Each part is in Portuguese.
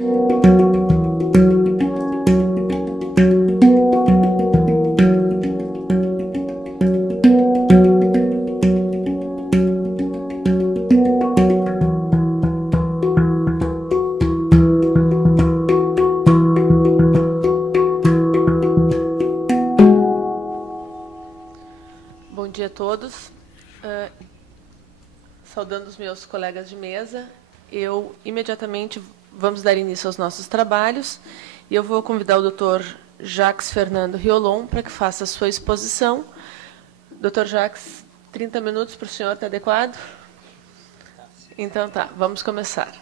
Bom dia a todos. Saudando os meus colegas de mesa, eu imediatamente vamos dar início aos nossos trabalhos e eu vou convidar o Dr. Jacques Fernando Riolon para que faça a sua exposição. Dr. Jacques, 30 minutos para o senhor, está adequado? Então tá, vamos começar.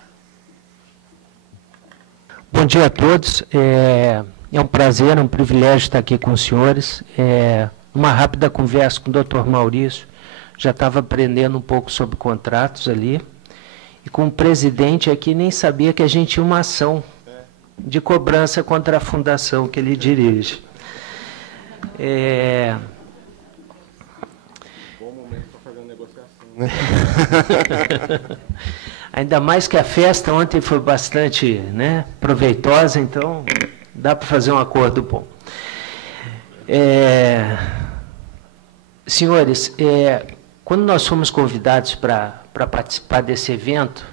Bom dia a todos. É um prazer, é um privilégio estar aqui com os senhores. Uma rápida conversa com o Dr. Maurício, já estava aprendendo um pouco sobre contratos ali, e com o presidente aqui nem sabia que a gente tinha uma ação de cobrança contra a fundação que ele dirige. Bom momento para fazer uma negociação, né? Ainda mais que a festa ontem foi bastante, né, proveitosa, então dá para fazer um acordo bom. Senhores, quando nós fomos convidados para participar desse evento,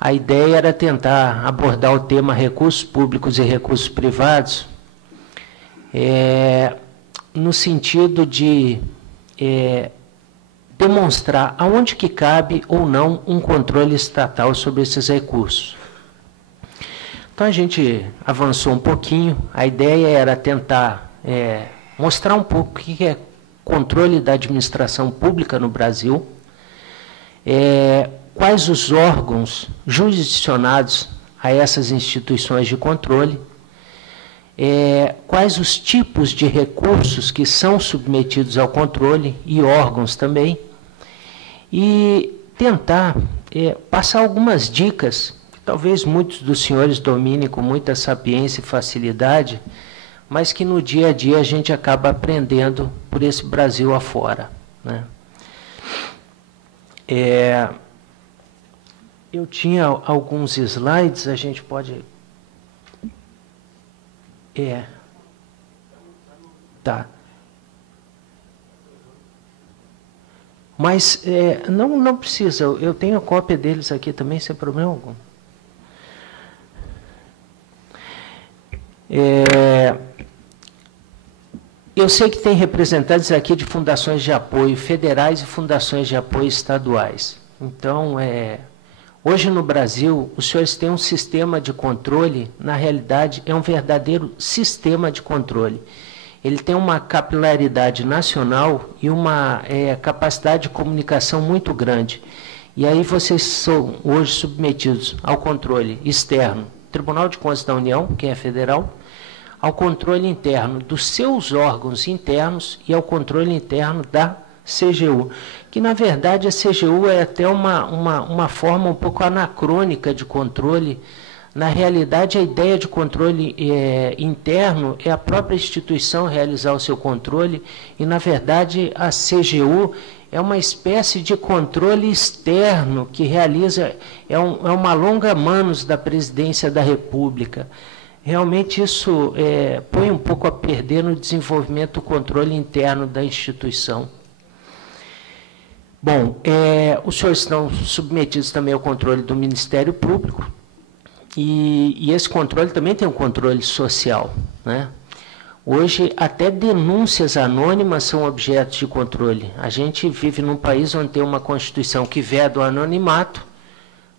a ideia era tentar abordar o tema recursos públicos e recursos privados, no sentido de demonstrar aonde que cabe ou não um controle estatal sobre esses recursos. Então a gente avançou um pouquinho, a ideia era tentar mostrar um pouco o que é controle da administração pública no Brasil, quais os órgãos jurisdicionados a essas instituições de controle, quais os tipos de recursos que são submetidos ao controle e órgãos também, e tentar passar algumas dicas, que talvez muitos dos senhores dominem com muita sapiência e facilidade, mas que no dia a dia a gente acaba aprendendo por esse Brasil afora, né? Eu tinha alguns slides, a gente pode... Tá. Mas não precisa, eu tenho a cópia deles aqui também, sem problema algum. Eu sei que tem representantes aqui de fundações de apoio federais e fundações de apoio estaduais. Então, hoje no Brasil, os senhores têm um sistema de controle, na realidade, é um verdadeiro sistema de controle. Ele tem uma capilaridade nacional e uma capacidade de comunicação muito grande. E aí vocês são hoje submetidos ao controle externo, Tribunal de Contas da União, que é federal, ao controle interno dos seus órgãos internos e ao controle interno da CGU, que na verdade a CGU é até uma forma um pouco anacrônica de controle. Na realidade, a ideia de controle interno é a própria instituição realizar o seu controle, e na verdade a CGU é uma espécie de controle externo que realiza, é uma longa manus da Presidência da República. Realmente isso põe um pouco a perder no desenvolvimento do controle interno da instituição. Bom, os senhores estão submetidos também ao controle do Ministério Público, e esse controle também tem um controle social, né? Hoje, até denúncias anônimas são objetos de controle. A gente vive num país onde tem uma Constituição que veda o anonimato,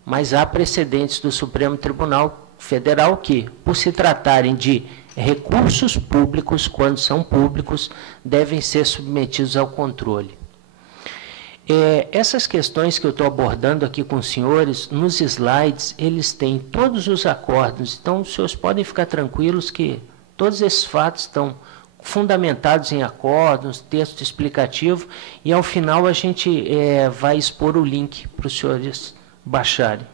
mas há precedentes do Supremo Tribunal Federal que, por se tratarem de recursos públicos, quando são públicos, devem ser submetidos ao controle. Essas questões que eu estou abordando aqui com os senhores, nos slides, eles têm todos os acordos, então os senhores podem ficar tranquilos que todos esses fatos estão fundamentados em acordos, texto explicativo, e ao final a gente vai expor o link para os senhores baixarem.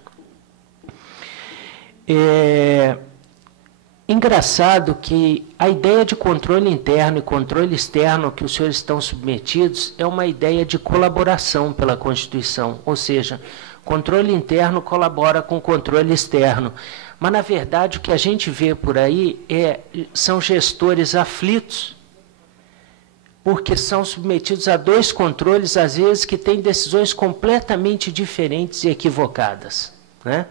Engraçado que a ideia de controle interno e controle externo que os senhores estão submetidos é uma ideia de colaboração pela Constituição, ou seja, Controle interno colabora com o controle externo. Mas, na verdade, o que a gente vê por aí são gestores aflitos, porque são submetidos a 2 controles, às vezes, que têm decisões completamente diferentes e equivocadas, né?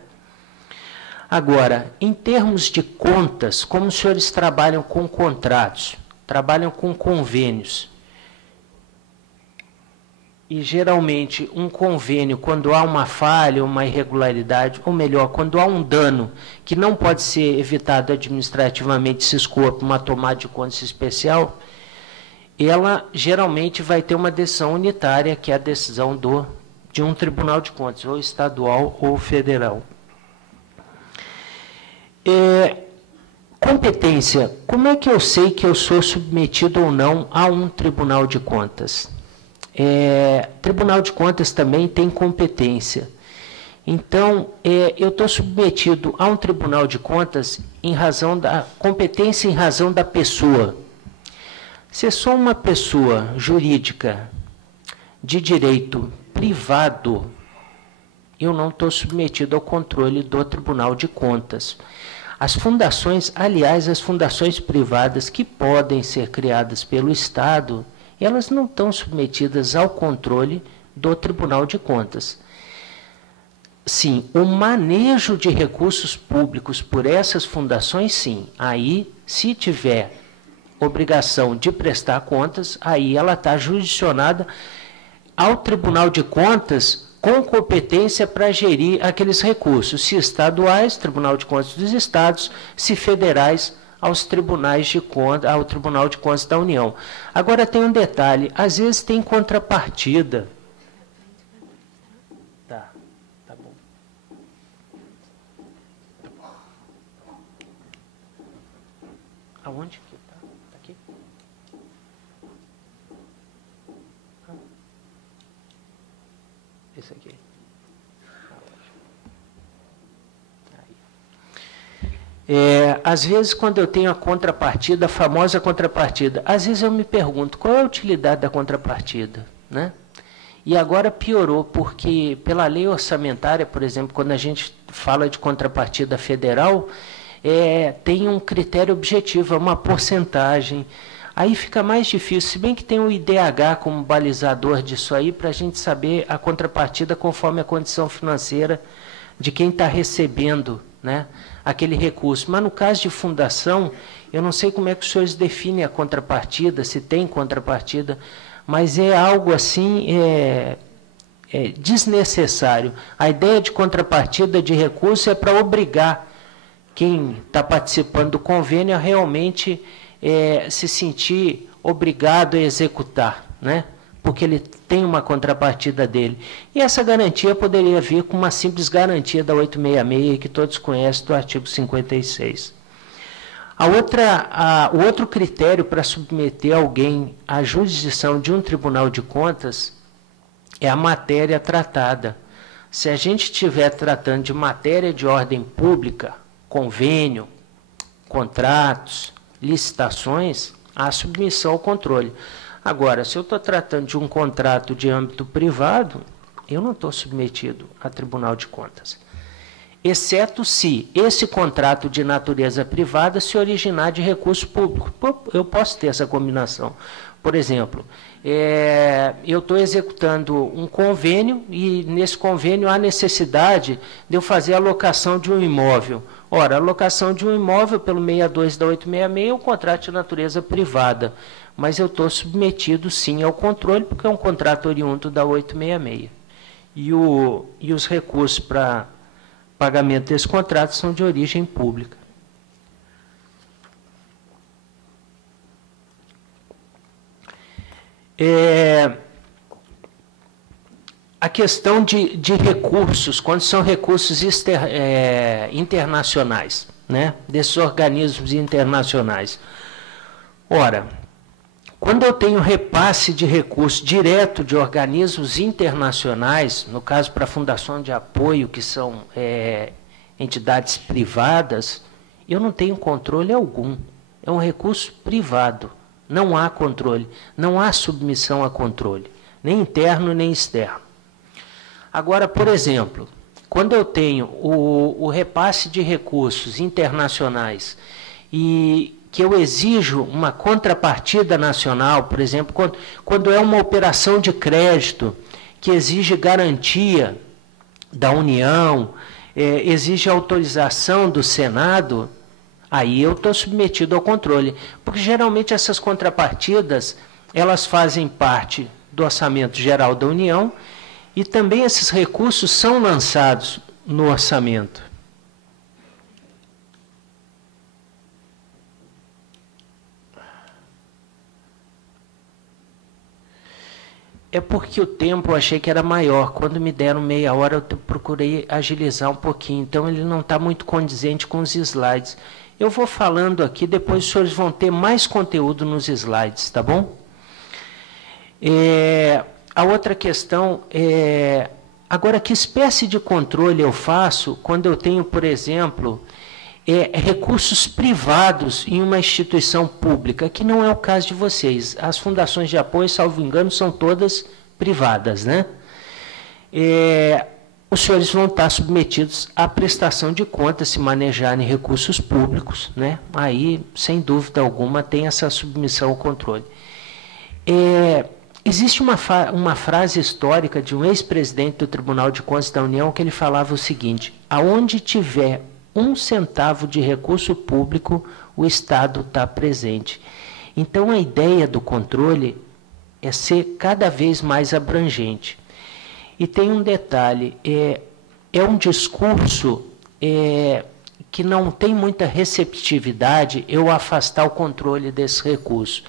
Agora, em termos de contas, como os senhores trabalham com contratos, trabalham com convênios, e geralmente um convênio, quando há uma falha, uma irregularidade, ou melhor, quando há um dano que não pode ser evitado administrativamente, se escoa para uma tomada de contas especial, ela geralmente vai ter uma decisão unitária, que é a decisão de um tribunal de contas, ou estadual ou federal. Competência. Como é que eu sei que eu sou submetido ou não a um tribunal de contas? Tribunal de Contas também tem competência. Então, eu estou submetido a um Tribunal de Contas em razão da competência, em razão da pessoa. Se sou uma pessoa jurídica de direito privado, eu não estou submetido ao controle do Tribunal de Contas. As fundações, aliás, as fundações privadas que podem ser criadas pelo Estado, elas não estão submetidas ao controle do Tribunal de Contas. Sim, o manejo de recursos públicos por essas fundações, sim. Aí, se tiver obrigação de prestar contas, aí ela está jurisdicionada ao Tribunal de Contas com competência para gerir aqueles recursos, se estaduais, Tribunal de Contas dos Estados, se federais, aos tribunais de contas, ao Tribunal de Contas da União. Agora tem um detalhe, às vezes tem contrapartida. Tá bom. Aonde que tá? Tá aqui? Esse aqui. Às vezes, quando eu tenho a contrapartida, a famosa contrapartida, às vezes eu me pergunto, qual é a utilidade da contrapartida, né? E agora piorou, porque pela lei orçamentária, por exemplo, quando a gente fala de contrapartida federal, tem um critério objetivo, é uma porcentagem. Aí fica mais difícil, se bem que tem o IDH como balizador disso aí, para a gente saber a contrapartida conforme a condição financeira de quem está recebendo, né, aquele recurso. Mas no caso de fundação, eu não sei como é que os senhores definem a contrapartida, se tem contrapartida, mas é algo assim desnecessário. A ideia de contrapartida de recurso é para obrigar quem está participando do convênio a realmente se sentir obrigado a executar, né? Porque ele tem uma contrapartida dele. E essa garantia poderia vir com uma simples garantia da 866, que todos conhecem, do artigo 56. O outro critério para submeter alguém à jurisdição de um tribunal de contas é a matéria tratada. Se a gente estiver tratando de matéria de ordem pública, convênio, contratos, licitações, há submissão ao controle. Agora, se eu estou tratando de um contrato de âmbito privado, eu não estou submetido a Tribunal de Contas. Exceto se esse contrato de natureza privada se originar de recurso público. Eu posso ter essa combinação. Por exemplo, eu estou executando um convênio e nesse convênio há necessidade de eu fazer a locação de um imóvel. Ora, a locação de um imóvel pelo 62 da 866 é um contrato de natureza privada, mas eu estou submetido sim ao controle, porque é um contrato oriundo da 866. E os recursos para pagamento desse contrato são de origem pública. A questão de recursos, quando são recursos internacionais, né, desses organismos internacionais. Ora, quando eu tenho repasse de recursos direto de organismos internacionais, no caso para a fundação de apoio, que são entidades privadas, eu não tenho controle algum. É um recurso privado. Não há controle, não há submissão a controle, nem interno nem externo. Agora, por exemplo, quando eu tenho o repasse de recursos internacionais e que eu exijo uma contrapartida nacional, por exemplo, quando é uma operação de crédito que exige garantia da União, exige autorização do Senado, aí eu estou submetido ao controle. Porque geralmente essas contrapartidas, elas fazem parte do orçamento geral da União e também esses recursos são lançados no orçamento. É porque o tempo eu achei que era maior. Quando me deram meia hora, eu procurei agilizar um pouquinho. Então, ele não está muito condizente com os slides. Eu vou falando aqui, depois os senhores vão ter mais conteúdo nos slides, tá bom? A outra questão é... Agora, que espécie de controle eu faço quando eu tenho, por exemplo, recursos privados em uma instituição pública, que não é o caso de vocês. As fundações de apoio, salvo engano, são todas privadas, né? Os senhores vão estar submetidos à prestação de contas se manejarem recursos públicos, né? Aí, sem dúvida alguma, tem essa submissão ao controle. Existe uma frase histórica de um ex-presidente do Tribunal de Contas da União que ele falava o seguinte: aonde tiver 1 centavo de recurso público, o Estado está presente. Então, a ideia do controle é ser cada vez mais abrangente. E tem um detalhe, é um discurso que não tem muita receptividade eu afastar o controle desse recurso.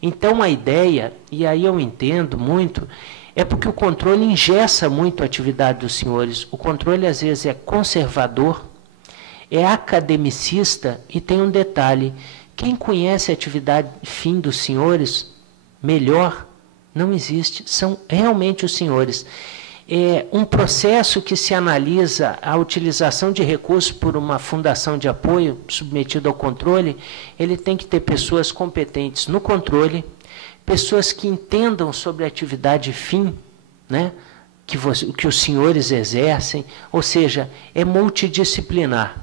Então, a ideia, e aí eu entendo muito, é porque o controle engessa muito a atividade dos senhores. O controle, às vezes, é conservador, é academicista, e tem um detalhe: quem conhece a atividade fim dos senhores melhor não existe, são realmente os senhores. Um processo que se analisa a utilização de recursos por uma fundação de apoio submetida ao controle, ele tem que ter pessoas competentes no controle, pessoas que entendam sobre a atividade fim, né, que os senhores exercem, ou seja, é multidisciplinar.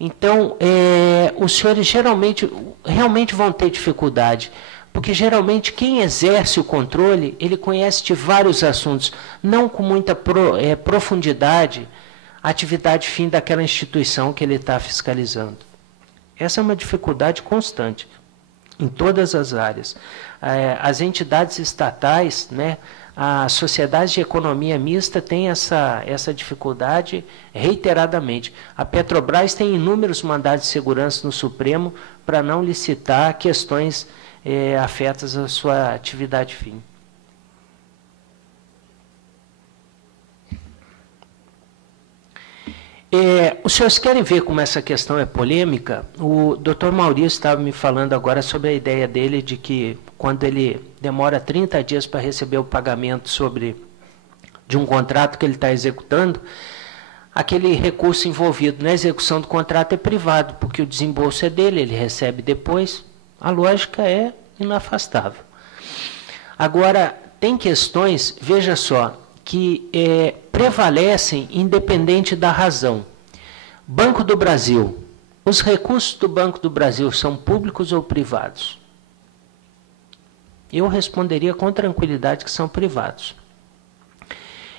Então, os senhores realmente vão ter dificuldade, porque geralmente quem exerce o controle, ele conhece de vários assuntos, não com muita profundidade, a atividade fim daquela instituição que ele está fiscalizando. Essa é uma dificuldade constante, em todas as áreas. As entidades estatais, né, as sociedades de economia mista têm essa dificuldade reiteradamente. A Petrobras tem inúmeros mandados de segurança no Supremo para não licitar questões afetas à sua atividade fim. Os senhores querem ver como essa questão é polêmica? O Dr. Maurício estava me falando agora sobre a ideia dele de que quando ele demora 30 dias para receber o pagamento de um contrato que ele está executando, aquele recurso envolvido na execução do contrato é privado, porque o desembolso é dele, ele recebe depois. A lógica é inafastável. Agora, tem questões, veja só, que prevalecem independente da razão. Banco do Brasil. Os recursos do Banco do Brasil são públicos ou privados? Eu responderia com tranquilidade que são privados.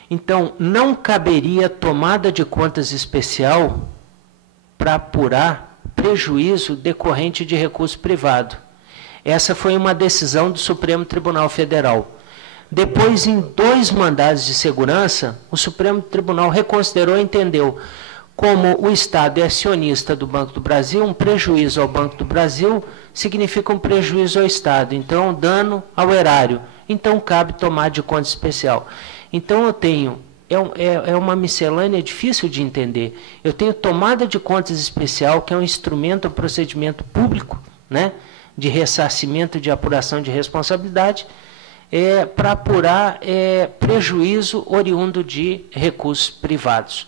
Então, não caberia tomada de contas especial para apurar prejuízo decorrente de recurso privado. Essa foi uma decisão do Supremo Tribunal Federal. Depois, em 2 mandados de segurança, o Supremo Tribunal reconsiderou e entendeu como o Estado é acionista do Banco do Brasil, um prejuízo ao Banco do Brasil significa um prejuízo ao Estado, então dano ao erário. Então cabe tomar de conta especial. Então eu tenho, uma miscelânea difícil de entender. Eu tenho tomada de contas especial, que é um instrumento, um procedimento público, né, de ressarcimento, de apuração de responsabilidade, para apurar prejuízo oriundo de recursos privados.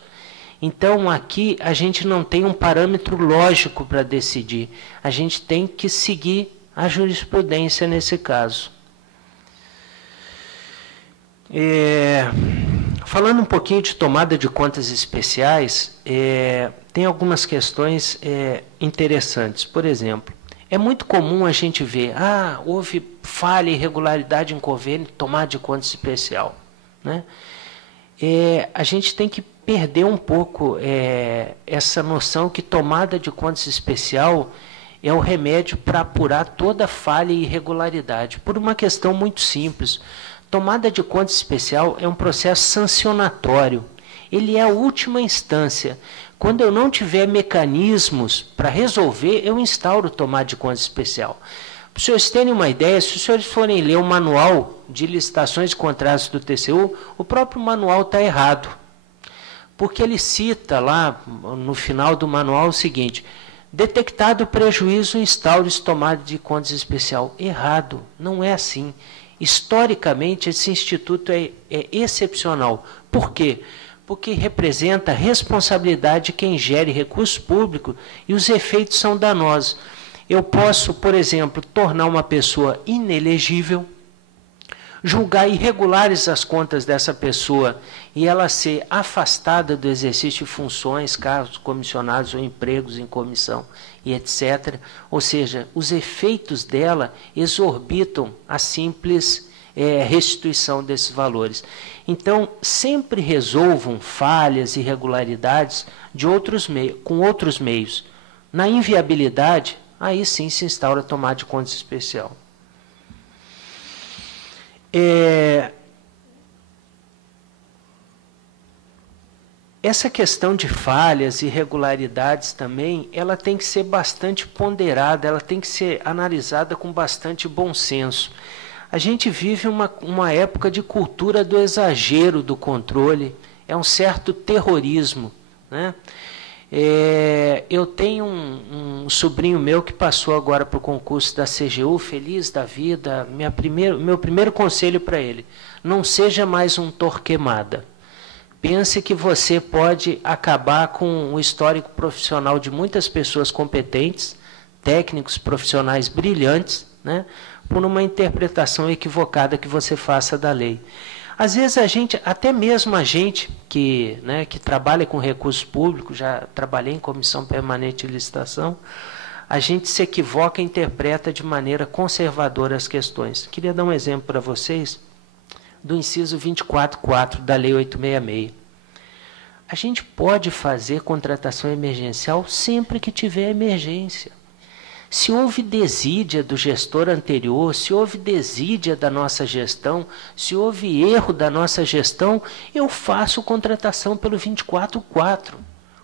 Então, aqui, a gente não tem um parâmetro lógico para decidir. A gente tem que seguir a jurisprudência nesse caso. Falando um pouquinho de tomada de contas especiais, tem algumas questões interessantes. Por exemplo, é muito comum a gente ver, houve falha, irregularidade em convênio, tomada de contas especial, né? A gente tem que perder um pouco essa noção que tomada de contas especial é o remédio para apurar toda falha e irregularidade, por uma questão muito simples. Tomada de contas especial é um processo sancionatório. Ele é a última instância. Quando eu não tiver mecanismos para resolver, eu instauro tomada de contas especial. Para os senhores terem uma ideia, se os senhores forem ler o manual de licitações e contratos do TCU, o próprio manual está errado. Porque ele cita lá, no final do manual, o seguinte: detectado o prejuízo, instaure-se tomada de contas especial. Errado, não é assim. Historicamente, esse instituto é excepcional. Por quê? Porque representa a responsabilidade de quem gere recurso público e os efeitos são danosos. Eu posso, por exemplo, tornar uma pessoa inelegível, julgar irregulares as contas dessa pessoa e ela ser afastada do exercício de funções, cargos comissionados ou empregos em comissão e etc. Ou seja, os efeitos dela exorbitam a simples restituição desses valores. Então, sempre resolvam falhas e irregularidades com outros meios. Na inviabilidade, aí sim se instaura a tomada de contas especial. Essa questão de falhas e irregularidades também, ela tem que ser bastante ponderada, ela tem que ser analisada com bastante bom senso. A gente vive uma época de cultura do exagero do controle, é um certo terrorismo, né? Eu tenho um sobrinho meu que passou agora para o concurso da CGU, feliz da vida. Meu primeiro conselho para ele: não seja mais um Torquemada. Pense que você pode acabar com o histórico profissional de muitas pessoas competentes, técnicos, profissionais brilhantes, né, por uma interpretação equivocada que você faça da lei. Às vezes até mesmo a gente que trabalha com recursos públicos, já trabalhei em comissão permanente de licitação, a gente se equivoca e interpreta de maneira conservadora as questões. Queria dar um exemplo para vocês do inciso 24.4 da Lei 866. A gente pode fazer contratação emergencial sempre que tiver emergência. Se houve desídia do gestor anterior, se houve desídia da nossa gestão, se houve erro da nossa gestão, eu faço contratação pelo 24.4.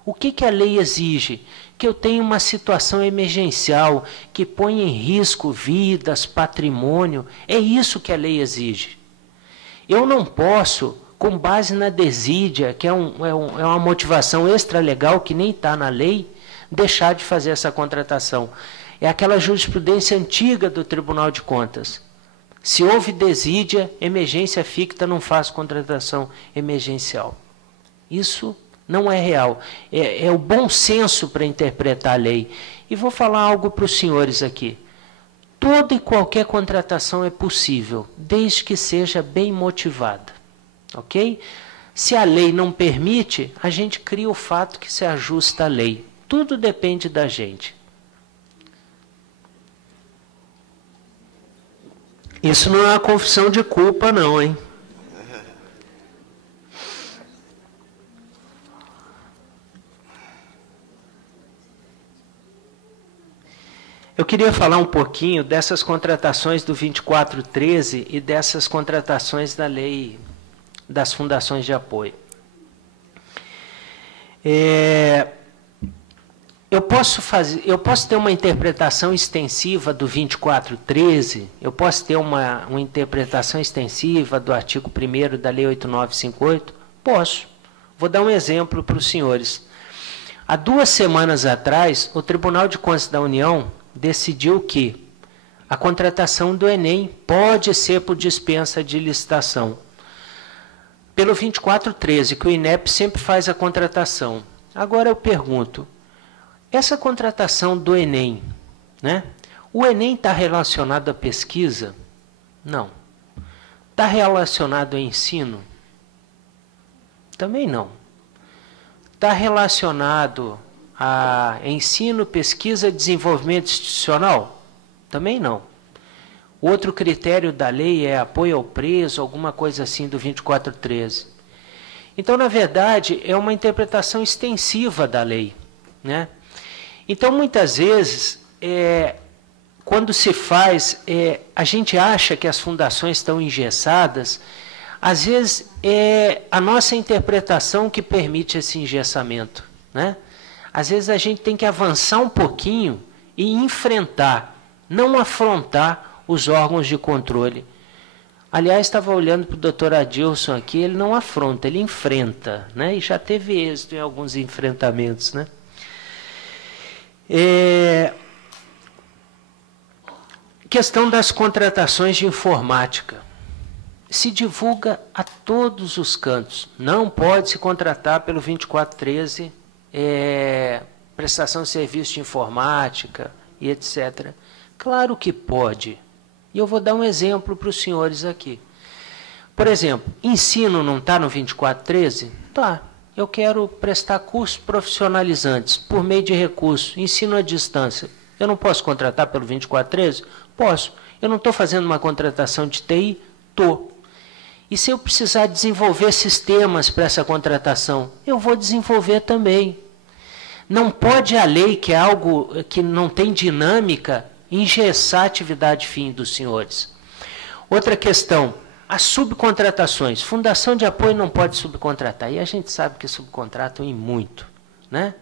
O que a lei exige? Que eu tenha uma situação emergencial, que ponha em risco vidas, patrimônio. É isso que a lei exige. Eu não posso, com base na desídia, que é uma motivação extralegal que nem está na lei, deixar de fazer essa contratação. É aquela jurisprudência antiga do Tribunal de Contas. Se houve desídia, emergência ficta, não faço contratação emergencial. Isso não é real. É o bom senso para interpretar a lei. E vou falar algo para os senhores aqui. Toda e qualquer contratação é possível, desde que seja bem motivada. Ok? Se a lei não permite, a gente cria o fato que se ajusta à lei. Tudo depende da gente. Isso não é uma confissão de culpa, não, hein? Eu queria falar um pouquinho dessas contratações do 24.13 e dessas contratações da lei das fundações de apoio. Eu posso ter uma interpretação extensiva do 24.13, eu posso ter uma interpretação extensiva do artigo 1º da Lei 8958? Posso. Vou dar um exemplo para os senhores. Há 2 semanas atrás, o Tribunal de Contas da União decidiu que a contratação do Enem pode ser por dispensa de licitação. Pelo 24.13, que o INEP sempre faz a contratação. Agora eu pergunto, essa contratação do Enem, né? O Enem está relacionado à pesquisa? Não. Está relacionado ao ensino? Também não. Está relacionado a ensino, pesquisa, desenvolvimento institucional? Também não. Outro critério da lei é apoio ao preso, alguma coisa assim do 2413. Então, na verdade, é uma interpretação extensiva da lei, né? Então, muitas vezes, quando se faz, a gente acha que as fundações estão engessadas, às vezes é a nossa interpretação que permite esse engessamento, né? Às vezes a gente tem que avançar um pouquinho e enfrentar, não afrontar os órgãos de controle. Aliás, estava olhando para o doutor Adilson aqui, ele não afronta, ele enfrenta, né? E já teve êxito em alguns enfrentamentos, né? Questão das contratações de informática. Se divulga a todos os cantos. Não pode se contratar pelo 2413, prestação de serviço de informática e etc. Claro que pode. E eu vou dar um exemplo para os senhores aqui. Por exemplo, ensino não está no 2413? Tá. Eu quero prestar cursos profissionalizantes por meio de recurso, ensino à distância. Eu não posso contratar pelo 2413? Posso. Eu não estou fazendo uma contratação de TI? Estou. E se eu precisar desenvolver sistemas para essa contratação? Eu vou desenvolver também. Não pode a lei, que é algo que não tem dinâmica, engessar a atividade fim dos senhores. Outra questão, as subcontratações. Fundação de apoio não pode subcontratar. E a gente sabe que subcontratam em muito, né?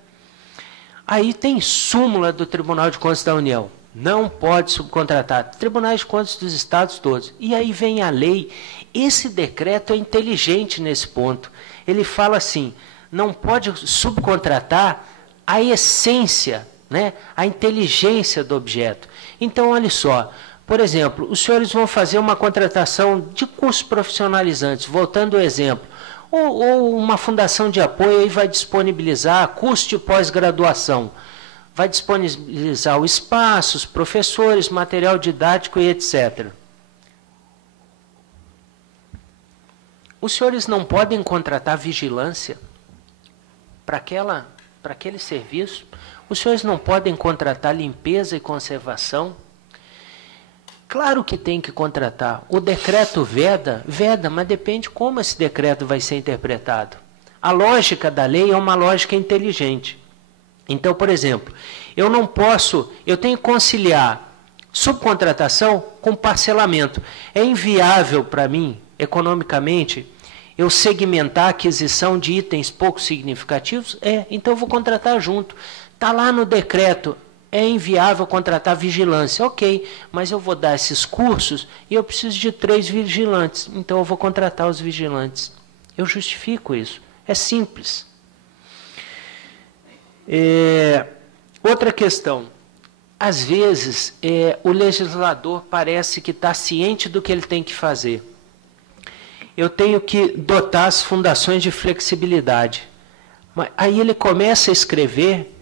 Aí tem súmula do Tribunal de Contas da União. Não pode subcontratar. Tribunais de Contas dos estados todos. E aí vem a lei. Esse decreto é inteligente nesse ponto. Ele fala assim, não pode subcontratar a essência, né, a inteligência do objeto. Então, olha só, por exemplo, os senhores vão fazer uma contratação de cursos profissionalizantes, voltando ao exemplo, ou uma fundação de apoio aí vai disponibilizar curso de pós-graduação, vai disponibilizar o espaço, os professores, material didático e etc. Os senhores não podem contratar vigilância para aquele serviço? Os senhores não podem contratar limpeza e conservação? Claro que tem que contratar. O decreto veda, mas depende como esse decreto vai ser interpretado. A lógica da lei é uma lógica inteligente. Então, por exemplo, eu tenho que conciliar subcontratação com parcelamento. É inviável para mim, economicamente, eu segmentar a aquisição de itens pouco significativos? Então eu vou contratar junto. Está lá no decreto, é inviável contratar vigilância. Ok, mas eu vou dar esses cursos e eu preciso de 3 vigilantes. Então eu vou contratar os vigilantes. Eu justifico isso. É simples. Outra questão. Às vezes, o legislador parece que está ciente do que ele tem que fazer. Eu tenho que dotar as fundações de flexibilidade. Mas aí ele começa a escrever,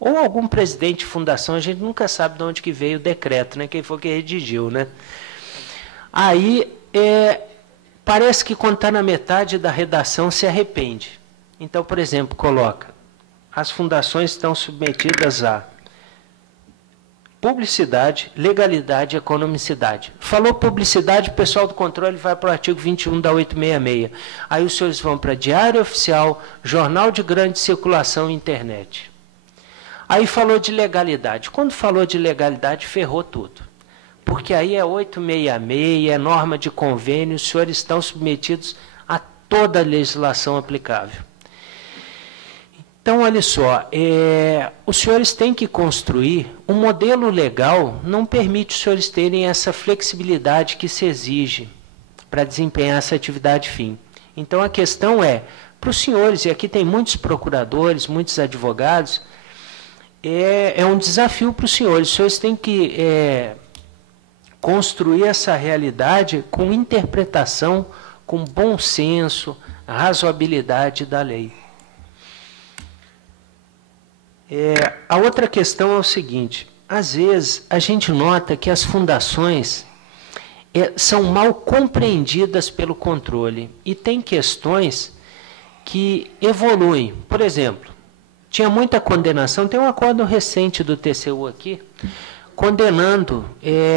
ou algum presidente de fundação, a gente nunca sabe de onde que veio o decreto, né? Quem foi que redigiu, né? Aí, parece que quando está na metade da redação se arrepende. Então, por exemplo, coloca, as fundações estão submetidas a publicidade, legalidade e economicidade. Falou publicidade, o pessoal do controle vai para o artigo 21 da 866. Aí os senhores vão para Diário Oficial, Jornal de Grande Circulação e Internet. Aí falou de legalidade. Quando falou de legalidade, ferrou tudo. Porque aí é 866, é norma de convênio, os senhores estão submetidos a toda a legislação aplicável. Então, olha só, os senhores têm que construir um modelo legal, não permite os senhores terem essa flexibilidade que se exige para desempenhar essa atividade fim. Então, a questão para os senhores, e aqui tem muitos procuradores, muitos advogados, é um desafio para os senhores têm que construir essa realidade com interpretação, com bom senso, razoabilidade da lei. A outra questão é o seguinte, às vezes a gente nota que as fundações são mal compreendidas pelo controle e tem questões que evoluem. Por exemplo, tinha muita condenação, tem um acordo recente do TCU aqui, condenando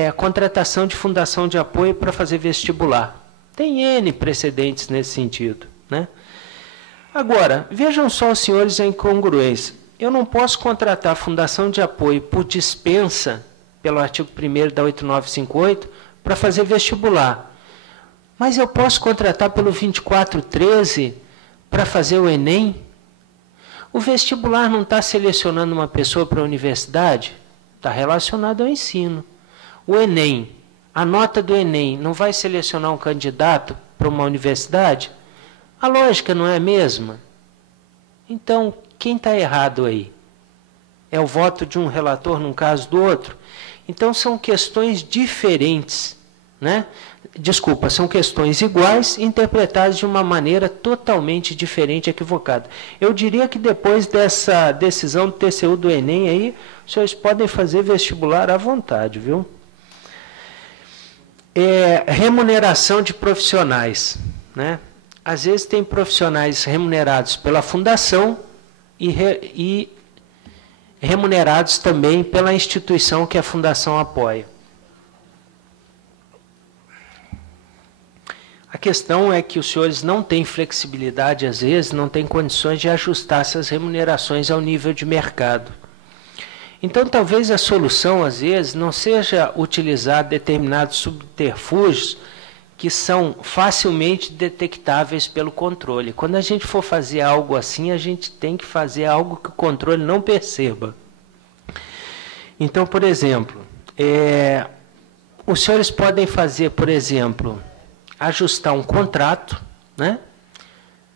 a contratação de fundação de apoio para fazer vestibular. Tem N precedentes nesse sentido, né? Agora, vejam só, os senhores, a incongruência. Eu não posso contratar fundação de apoio por dispensa, pelo artigo 1º da 8958, para fazer vestibular. Mas eu posso contratar pelo 2413 para fazer o Enem? O vestibular não está selecionando uma pessoa para a universidade? Está relacionado ao ensino. O Enem, a nota do Enem, não vai selecionar um candidato para uma universidade? A lógica não é a mesma? Então, quem está errado aí? É o voto de um relator num caso do outro? Então, são questões diferentes, né? Desculpa, são questões iguais, interpretadas de uma maneira totalmente diferente e equivocada. Eu diria que depois dessa decisão do TCU do Enem, aí, os senhores podem fazer vestibular à vontade, viu? Remuneração de profissionais, né? Às vezes tem profissionais remunerados pela fundação e remunerados também pela instituição que a fundação apoia. A questão é que os senhores não têm flexibilidade, às vezes, não têm condições de ajustar essas remunerações ao nível de mercado. Então, talvez a solução, às vezes, não seja utilizar determinados subterfúgios que são facilmente detectáveis pelo controle. Quando a gente for fazer algo assim, a gente tem que fazer algo que o controle não perceba. Então, por exemplo, os senhores podem fazer, por exemplo, ajustar um contrato, né,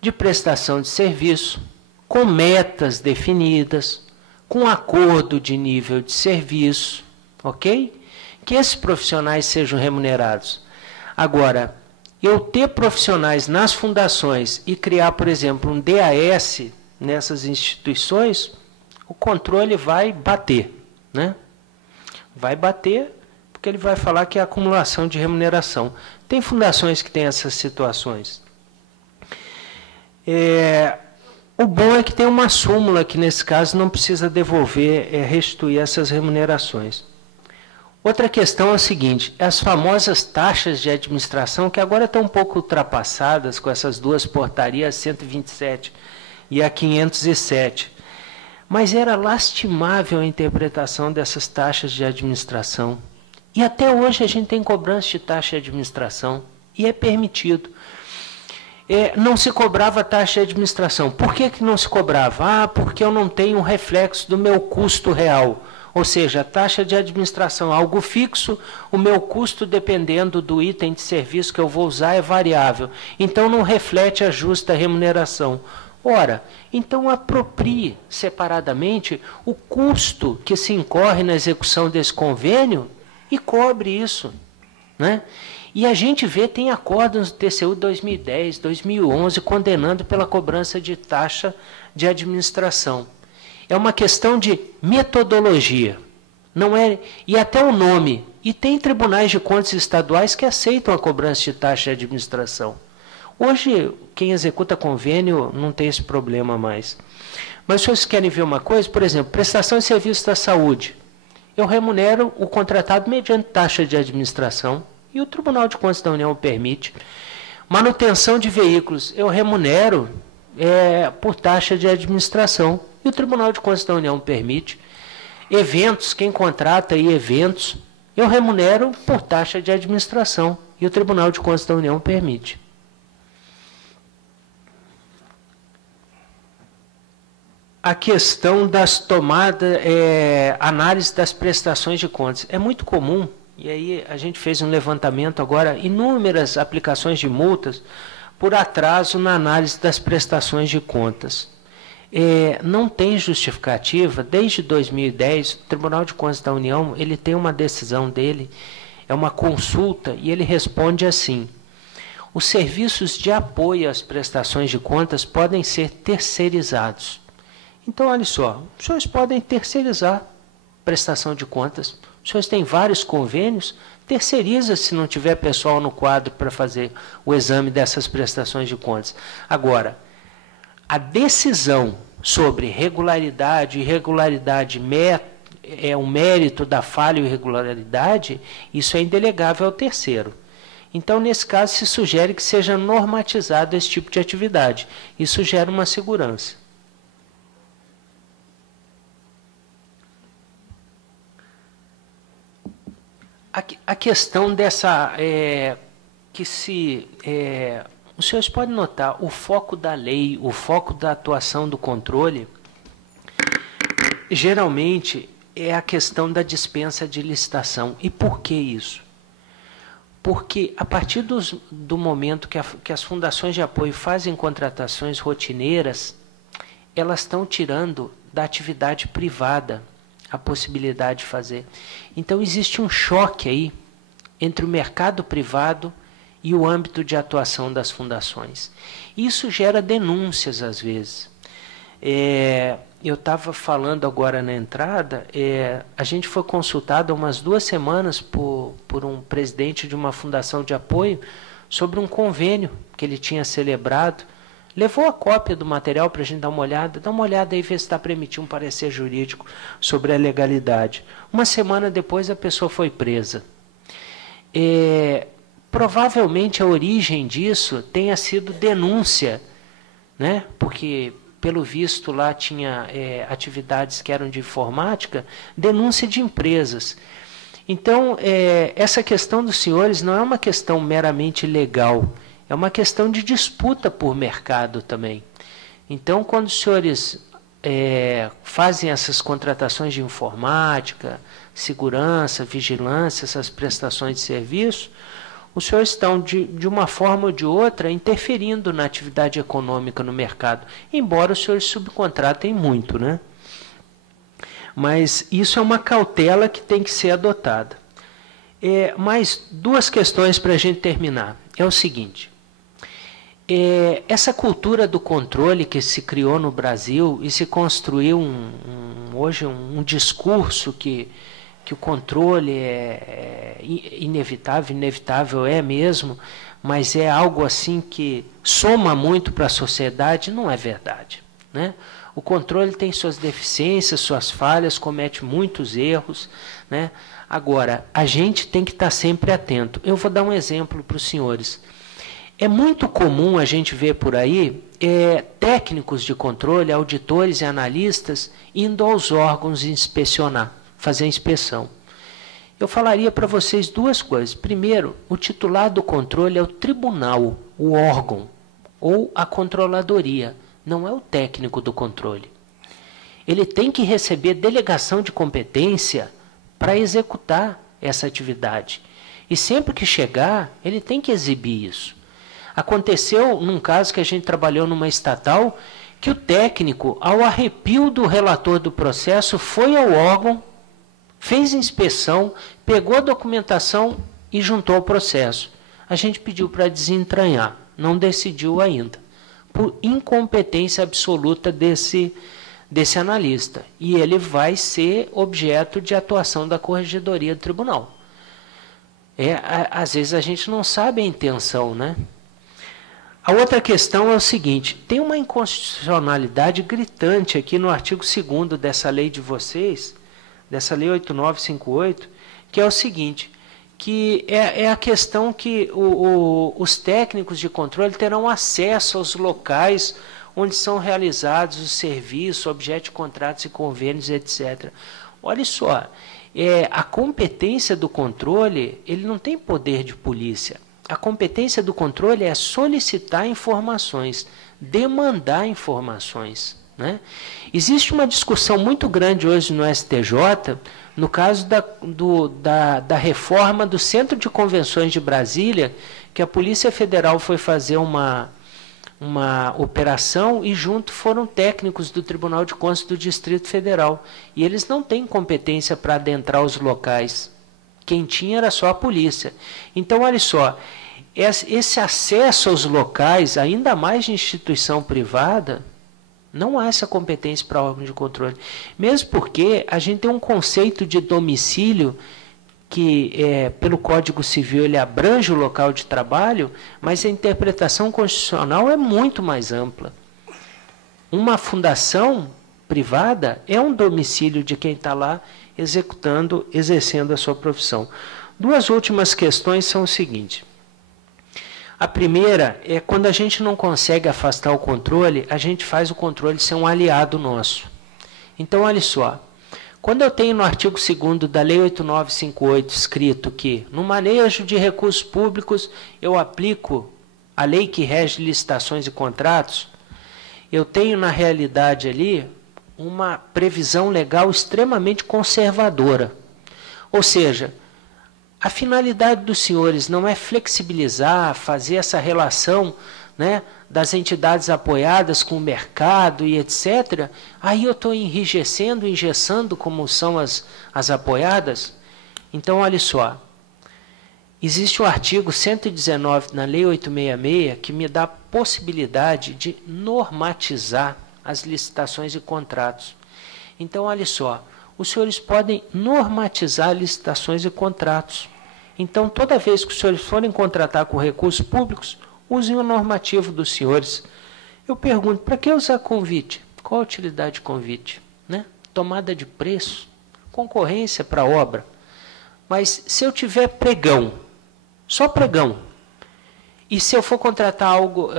de prestação de serviço, com metas definidas, com acordo de nível de serviço, ok? Que esses profissionais sejam remunerados. Agora, eu ter profissionais nas fundações e criar, por exemplo, um DAS nessas instituições, o controle vai bater, né? Vai bater, porque ele vai falar que é acumulação de remuneração. Tem fundações que têm essas situações. O bom é que tem uma súmula que, nesse caso, não precisa devolver, restituir essas remunerações. Outra questão é a seguinte, as famosas taxas de administração, que agora estão um pouco ultrapassadas com essas duas portarias, 127 e a 507. Mas era lastimável a interpretação dessas taxas de administração. E até hoje a gente tem cobrança de taxa de administração, e é permitido. Não se cobrava taxa de administração. Por que não se cobrava? Porque eu não tenho um reflexo do meu custo real. Ou seja, a taxa de administração é algo fixo, o meu custo, dependendo do item de serviço que eu vou usar, é variável. Então, não reflete a justa remuneração. Ora, então aproprie separadamente o custo que se incorre na execução desse convênio e cobre isso, né? E a gente vê, tem acordos do TCU 2010, 2011, condenando pela cobrança de taxa de administração. É uma questão de metodologia, não é? E até o nome. E tem tribunais de contas estaduais que aceitam a cobrança de taxa de administração. Hoje, quem executa convênio não tem esse problema mais. Mas se vocês querem ver uma coisa, por exemplo, prestação de serviços da saúde. Eu remunero o contratado mediante taxa de administração, e o Tribunal de Contas da União o permite. Manutenção de veículos, eu remunero por taxa de administração, e o Tribunal de Contas da União permite. Eventos, quem contrata aí eventos, eu remunero por taxa de administração, e o Tribunal de Contas da União permite. A questão das tomadas, análise das prestações de contas. É muito comum, e aí a gente fez um levantamento agora, inúmeras aplicações de multas por atraso na análise das prestações de contas. Não tem justificativa. Desde 2010, o Tribunal de Contas da União, ele tem uma decisão dele, é uma consulta, e ele responde assim: os serviços de apoio às prestações de contas podem ser terceirizados. Então, olha só, os senhores podem terceirizar prestação de contas. Os senhores têm vários convênios, terceiriza se não tiver pessoal no quadro para fazer o exame dessas prestações de contas. Agora, a decisão sobre regularidade, irregularidade, o mérito da falha ou irregularidade, isso é indelegável ao terceiro. Então, nesse caso, se sugere que seja normatizado esse tipo de atividade. Isso gera uma segurança. A questão dessa... os senhores podem notar, o foco da lei, o foco da atuação do controle, geralmente é a questão da dispensa de licitação. E por que isso? Porque a partir do momento que as fundações de apoio fazem contratações rotineiras, elas estão tirando da atividade privada a possibilidade de fazer. Então, existe um choque aí entre o mercado privado e o âmbito de atuação das fundações. Isso gera denúncias, às vezes. Eu estava falando agora na entrada, a gente foi consultado há umas 2 semanas por um presidente de uma fundação de apoio sobre um convênio que ele tinha celebrado. Levou a cópia do material para a gente dar uma olhada. Dá uma olhada aí, ver se está permitindo um parecer jurídico sobre a legalidade. Uma semana depois, a pessoa foi presa. Provavelmente a origem disso tenha sido denúncia, né? Porque, pelo visto, lá tinha atividades que eram de informática, denúncia de empresas. Então, essa questão dos senhores não é uma questão meramente legal, é uma questão de disputa por mercado também. Então, quando os senhores fazem essas contratações de informática, segurança, vigilância, essas prestações de serviço, os senhores estão, de uma forma ou de outra, interferindo na atividade econômica no mercado, embora os senhores subcontratem muito, né? Mas isso é uma cautela que tem que ser adotada. Mais 2 questões para a gente terminar. É o seguinte, essa cultura do controle que se criou no Brasil e se construiu hoje um discurso que o controle é inevitável é mesmo, mas é algo assim que soma muito para a sociedade, não é verdade, né? O controle tem suas deficiências, suas falhas, comete muitos erros, né? Agora, a gente tem que estar sempre atento. Eu vou dar um exemplo para os senhores. É muito comum a gente ver por aí técnicos de controle, auditores e analistas indo aos órgãos inspecionar, fazer a inspeção. Eu falaria para vocês 2 coisas. Primeiro, o titular do controle é o tribunal, o órgão, ou a controladoria, não é o técnico do controle. Ele tem que receber delegação de competência para executar essa atividade. E sempre que chegar, ele tem que exibir isso. Aconteceu num caso que a gente trabalhou numa estatal, que o técnico, ao arrepio do relator do processo, foi ao órgão, fez inspeção, pegou a documentação e juntou o processo. A gente pediu para desentranhar, não decidiu ainda, por incompetência absoluta desse analista. E ele vai ser objeto de atuação da corregedoria do tribunal. Às vezes a gente não sabe a intenção, né? A outra questão é o seguinte, tem uma inconstitucionalidade gritante aqui no artigo 2º dessa lei de vocês, dessa lei 8958, que é o seguinte, que é a questão que os técnicos de controle terão acesso aos locais onde são realizados os serviços, objeto de contratos e convênios, etc. Olha só, a competência do controle, ele não tem poder de polícia. A competência do controle é solicitar informações, demandar informações, né? Existe uma discussão muito grande hoje no STJ, no caso da reforma do Centro de Convenções de Brasília, que a Polícia Federal foi fazer uma operação e junto foram técnicos do Tribunal de Contas do Distrito Federal. E eles não têm competência para adentrar os locais. Quem tinha era só a polícia. Então, olha só, esse acesso aos locais, ainda mais de instituição privada, não há essa competência para órgão de controle. Mesmo porque a gente tem um conceito de domicílio que, pelo Código Civil, ele abrange o local de trabalho, mas a interpretação constitucional é muito mais ampla. uma fundação privada é um domicílio de quem está lá exercendo a sua profissão. Duas últimas questões são o seguinte. A primeira é quando a gente não consegue afastar o controle, a gente faz o controle ser um aliado nosso. Então, olha só, quando eu tenho no artigo 2º da Lei 8958 escrito que no manejo de recursos públicos eu aplico a lei que rege licitações e contratos, eu tenho na realidade ali uma previsão legal extremamente conservadora. Ou seja, a finalidade dos senhores não é flexibilizar, fazer essa relação, né, das entidades apoiadas com o mercado e etc. Aí eu estou enrijecendo, engessando como são as apoiadas. Então, olha só. Existe o artigo 119 na Lei 866 que me dá a possibilidade de normatizar as licitações e contratos. Então, olha só. Os senhores podem normatizar licitações e contratos. Então, toda vez que os senhores forem contratar com recursos públicos, usem o normativo dos senhores. Eu pergunto, para que usar convite? Qual a utilidade de convite? Né? Tomada de preço, concorrência para a obra. Mas se eu tiver pregão, só pregão, e se eu for contratar algo,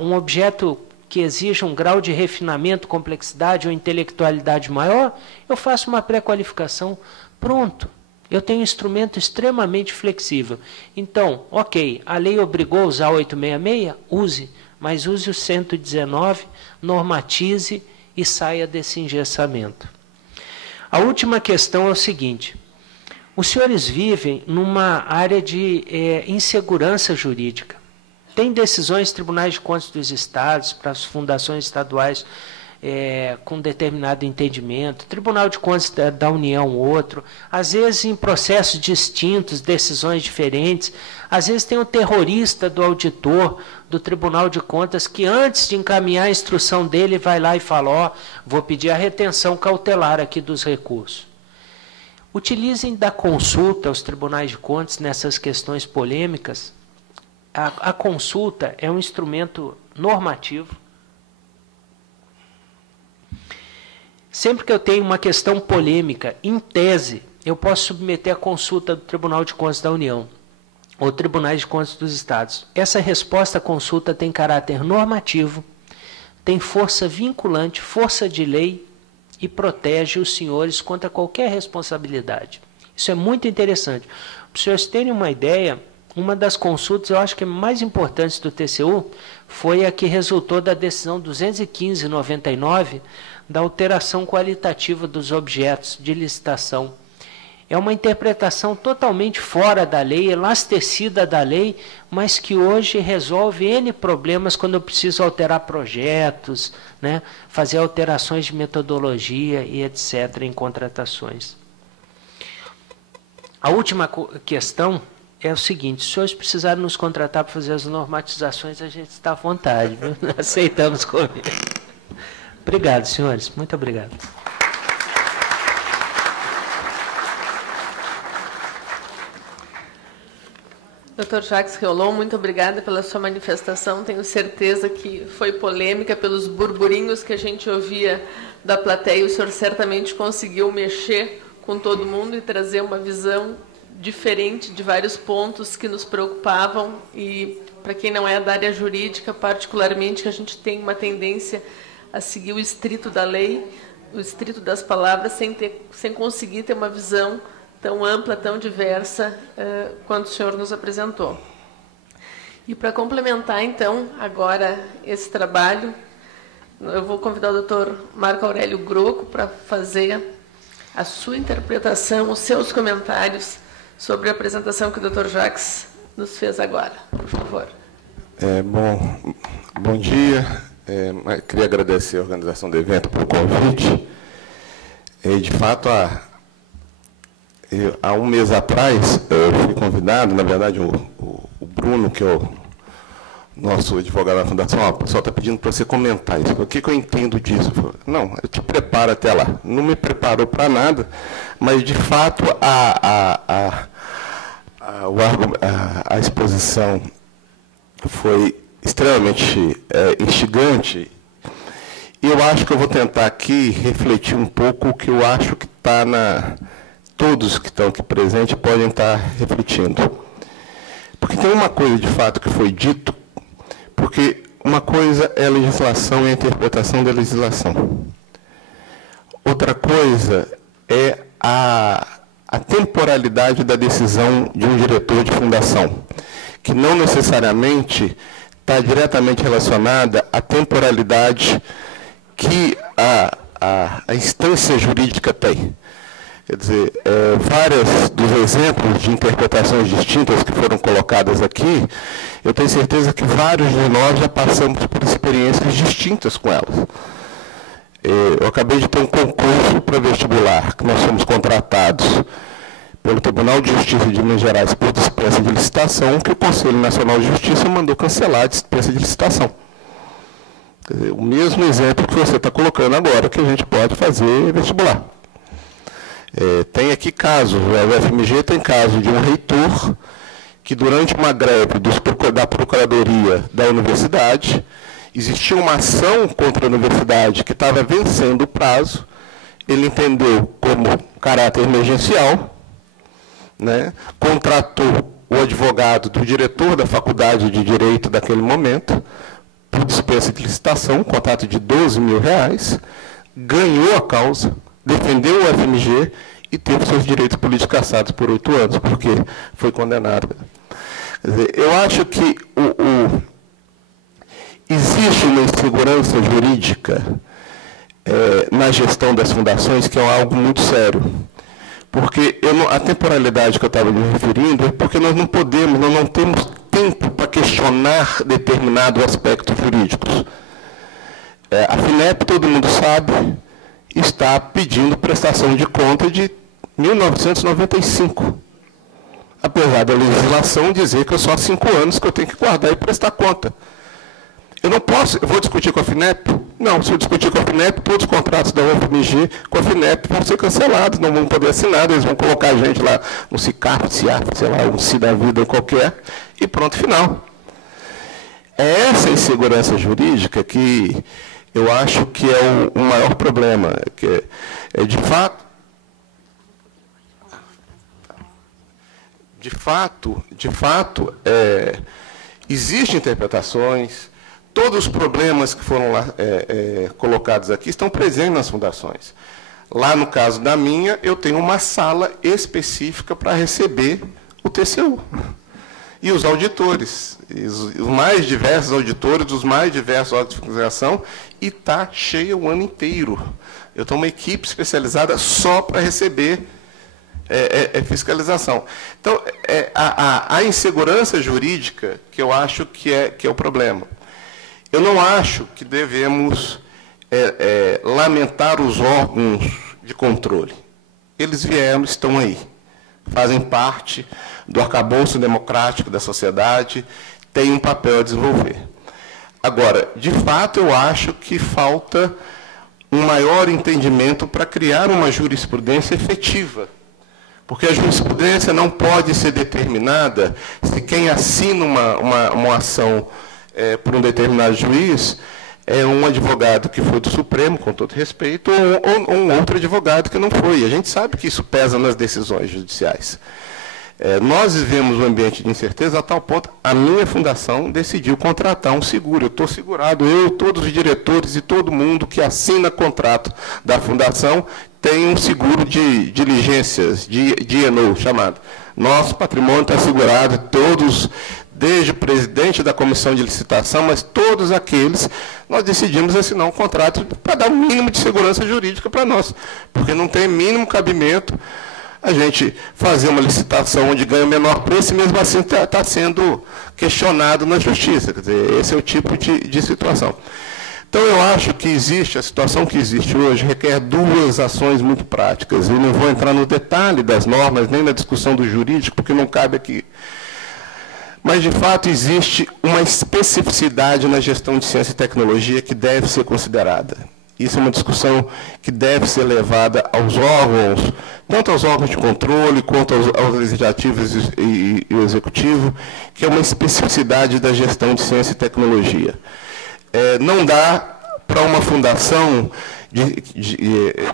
um objeto que exija um grau de refinamento, complexidade ou intelectualidade maior, eu faço uma pré-qualificação, pronto. Eu tenho um instrumento extremamente flexível. Então, ok, a lei obrigou a usar o 866, use, mas use o 119, normatize e saia desse engessamento. A última questão é o seguinte, os senhores vivem numa área de insegurança jurídica. Tem decisões tribunais de contas dos estados, para as fundações estaduais com determinado entendimento, Tribunal de Contas da União, outro, às vezes em processos distintos, decisões diferentes, às vezes tem o terrorista do auditor do Tribunal de Contas que antes de encaminhar a instrução dele vai lá e fala, ó, vou pedir a retenção cautelar aqui dos recursos. Utilizem da consulta aos tribunais de contas nessas questões polêmicas. A consulta é um instrumento normativo. Sempre que eu tenho uma questão polêmica, em tese, eu posso submeter a consulta do Tribunal de Contas da União ou Tribunais de Contas dos Estados. Essa resposta à consulta tem caráter normativo, tem força vinculante, força de lei e protege os senhores contra qualquer responsabilidade. Isso é muito interessante. Para os senhores terem uma ideia, uma das consultas, eu acho que mais importantes do TCU, foi a que resultou da decisão 215/99, da alteração qualitativa dos objetos de licitação. É uma interpretação totalmente fora da lei, elastecida da lei, mas que hoje resolve N problemas quando eu preciso alterar projetos, né, fazer alterações de metodologia e etc. em contratações. A última questão é o seguinte, se os senhores precisarem nos contratar para fazer as normatizações, a gente está à vontade, viu? Aceitamos convite. Obrigado, senhores. Muito obrigado. Dr. Jacques Riolon, muito obrigada pela sua manifestação. Tenho certeza que foi polêmica pelos burburinhos que a gente ouvia da plateia. O senhor certamente conseguiu mexer com todo mundo e trazer uma visão diferente de vários pontos que nos preocupavam. E, para quem não é da área jurídica, particularmente, que a gente tem uma tendência a seguir o estrito da lei, o estrito das palavras, sem conseguir ter uma visão tão ampla, tão diversa, quanto o senhor nos apresentou. E para complementar, então, agora esse trabalho, eu vou convidar o Dr. Marco Aurélio Grocco para fazer a sua interpretação, os seus comentários sobre a apresentação que o Dr. Jacques nos fez agora. Por favor. Bom dia. Queria agradecer a organização do evento pelo convite. De fato, há um mês atrás, eu fui convidado, na verdade, o Bruno, que é o nosso advogado da Fundação, o pessoal está pedindo para você comentar isso. O que eu entendo disso? Eu falei, não, eu te preparo até lá. Não me preparou para nada, mas, de fato, a exposição foi extremamente instigante eu acho que eu vou tentar aqui refletir um pouco o que eu acho que está na... Todos que estão aqui presentes podem estar refletindo. Porque tem uma coisa, de fato, que foi dito, porque uma coisa é a legislação e a interpretação da legislação. Outra coisa é a temporalidade da decisão de um diretor de fundação, que não necessariamente está diretamente relacionada à temporalidade que a instância jurídica tem. Quer dizer, vários dos exemplos de interpretações distintas que foram colocadas aqui, eu tenho certeza que vários de nós já passamos por experiências distintas com elas. Eu acabei de ter um concurso para vestibular, que nós fomos contratados pelo Tribunal de Justiça de Minas Gerais por dispensa de licitação, que o Conselho Nacional de Justiça mandou cancelar a dispensa de licitação. Quer dizer, o mesmo exemplo que você está colocando agora, que a gente pode fazer vestibular. Tem aqui casos, a UFMG tem caso de um reitor que durante uma greve da Procuradoria da Universidade, existia uma ação contra a universidade que estava vencendo o prazo, ele entendeu como caráter emergencial, né, contratou o advogado do diretor da Faculdade de Direito daquele momento, por dispensa de licitação, um contrato de R$12 mil, ganhou a causa, defendeu o UFMG e teve seus direitos políticos cassados por 8 anos, porque foi condenado. Quer dizer, eu acho que existe uma insegurança jurídica na gestão das fundações, que é algo muito sério. Porque a temporalidade que eu estava me referindo é porque nós não temos tempo para questionar determinados aspectos jurídicos. A FINEP, todo mundo sabe, está pedindo prestação de conta de 1995. Apesar da legislação dizer que é só 5 anos que eu tenho que guardar e prestar conta. Eu não posso, eu vou discutir com a FINEP? Não, se eu discutir com a FINEP, todos os contratos da UFMG com a FINEP vão ser cancelados, não vão poder assinar, eles vão colocar a gente lá no CICARP, CIARP, sei lá, um CI da vida qualquer, e pronto, final. É essa insegurança jurídica que eu acho que é o maior problema, que de fato, existem interpretações. Todos os problemas que foram lá, colocados aqui estão presentes nas fundações. Lá, no caso da minha, eu tenho uma sala específica para receber o TCU. E os auditores, os mais diversos auditores, os mais diversos órgãos de fiscalização, e está cheia o ano inteiro. Eu tenho uma equipe especializada só para receber fiscalização. Então, a insegurança jurídica que eu acho que é o problema. Eu não acho que devemos lamentar os órgãos de controle. Eles vieram, estão aí. Fazem parte do arcabouço democrático da sociedade, têm um papel a desenvolver. Agora, de fato, eu acho que falta um maior entendimento para criar uma jurisprudência efetiva. Porque a jurisprudência não pode ser determinada se quem assina uma ação por um determinado juiz é um advogado que foi do Supremo, com todo respeito, ou um outro advogado que não foi. A gente sabe que isso pesa nas decisões judiciais. Nós vivemos um ambiente de incerteza a tal ponto, a minha fundação decidiu contratar um seguro. Eu estou segurado, todos os diretores e todo mundo que assina contrato da fundação tem um seguro de diligências, de D&O, chamado. Nosso patrimônio está segurado, todos, desde o presidente da comissão de licitação, mas todos aqueles, nós decidimos assinar um contrato para dar um mínimo de segurança jurídica para nós, porque não tem mínimo cabimento a gente fazer uma licitação onde ganha o menor preço e mesmo assim está sendo questionado na justiça. Quer dizer, esse é o tipo de situação. Então, eu acho que a situação que existe hoje requer 2 ações muito práticas. Eu não vou entrar no detalhe das normas, nem na discussão do jurídico, porque não cabe aqui. Mas, de fato, existe uma especificidade na gestão de ciência e tecnologia que deve ser considerada. Isso é uma discussão que deve ser levada aos órgãos, tanto aos órgãos de controle, quanto aos legislativos e o executivo, que é uma especificidade da gestão de ciência e tecnologia. Não dá para uma fundação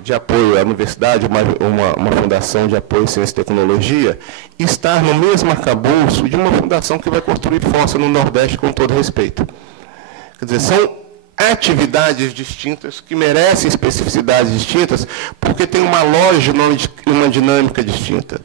de apoio à universidade, uma fundação de apoio à ciência e tecnologia, estar no mesmo arcabouço de uma fundação que vai construir força no Nordeste, com todo respeito. Quer dizer, são atividades distintas, que merecem especificidades distintas, porque tem uma lógica e uma dinâmica distinta.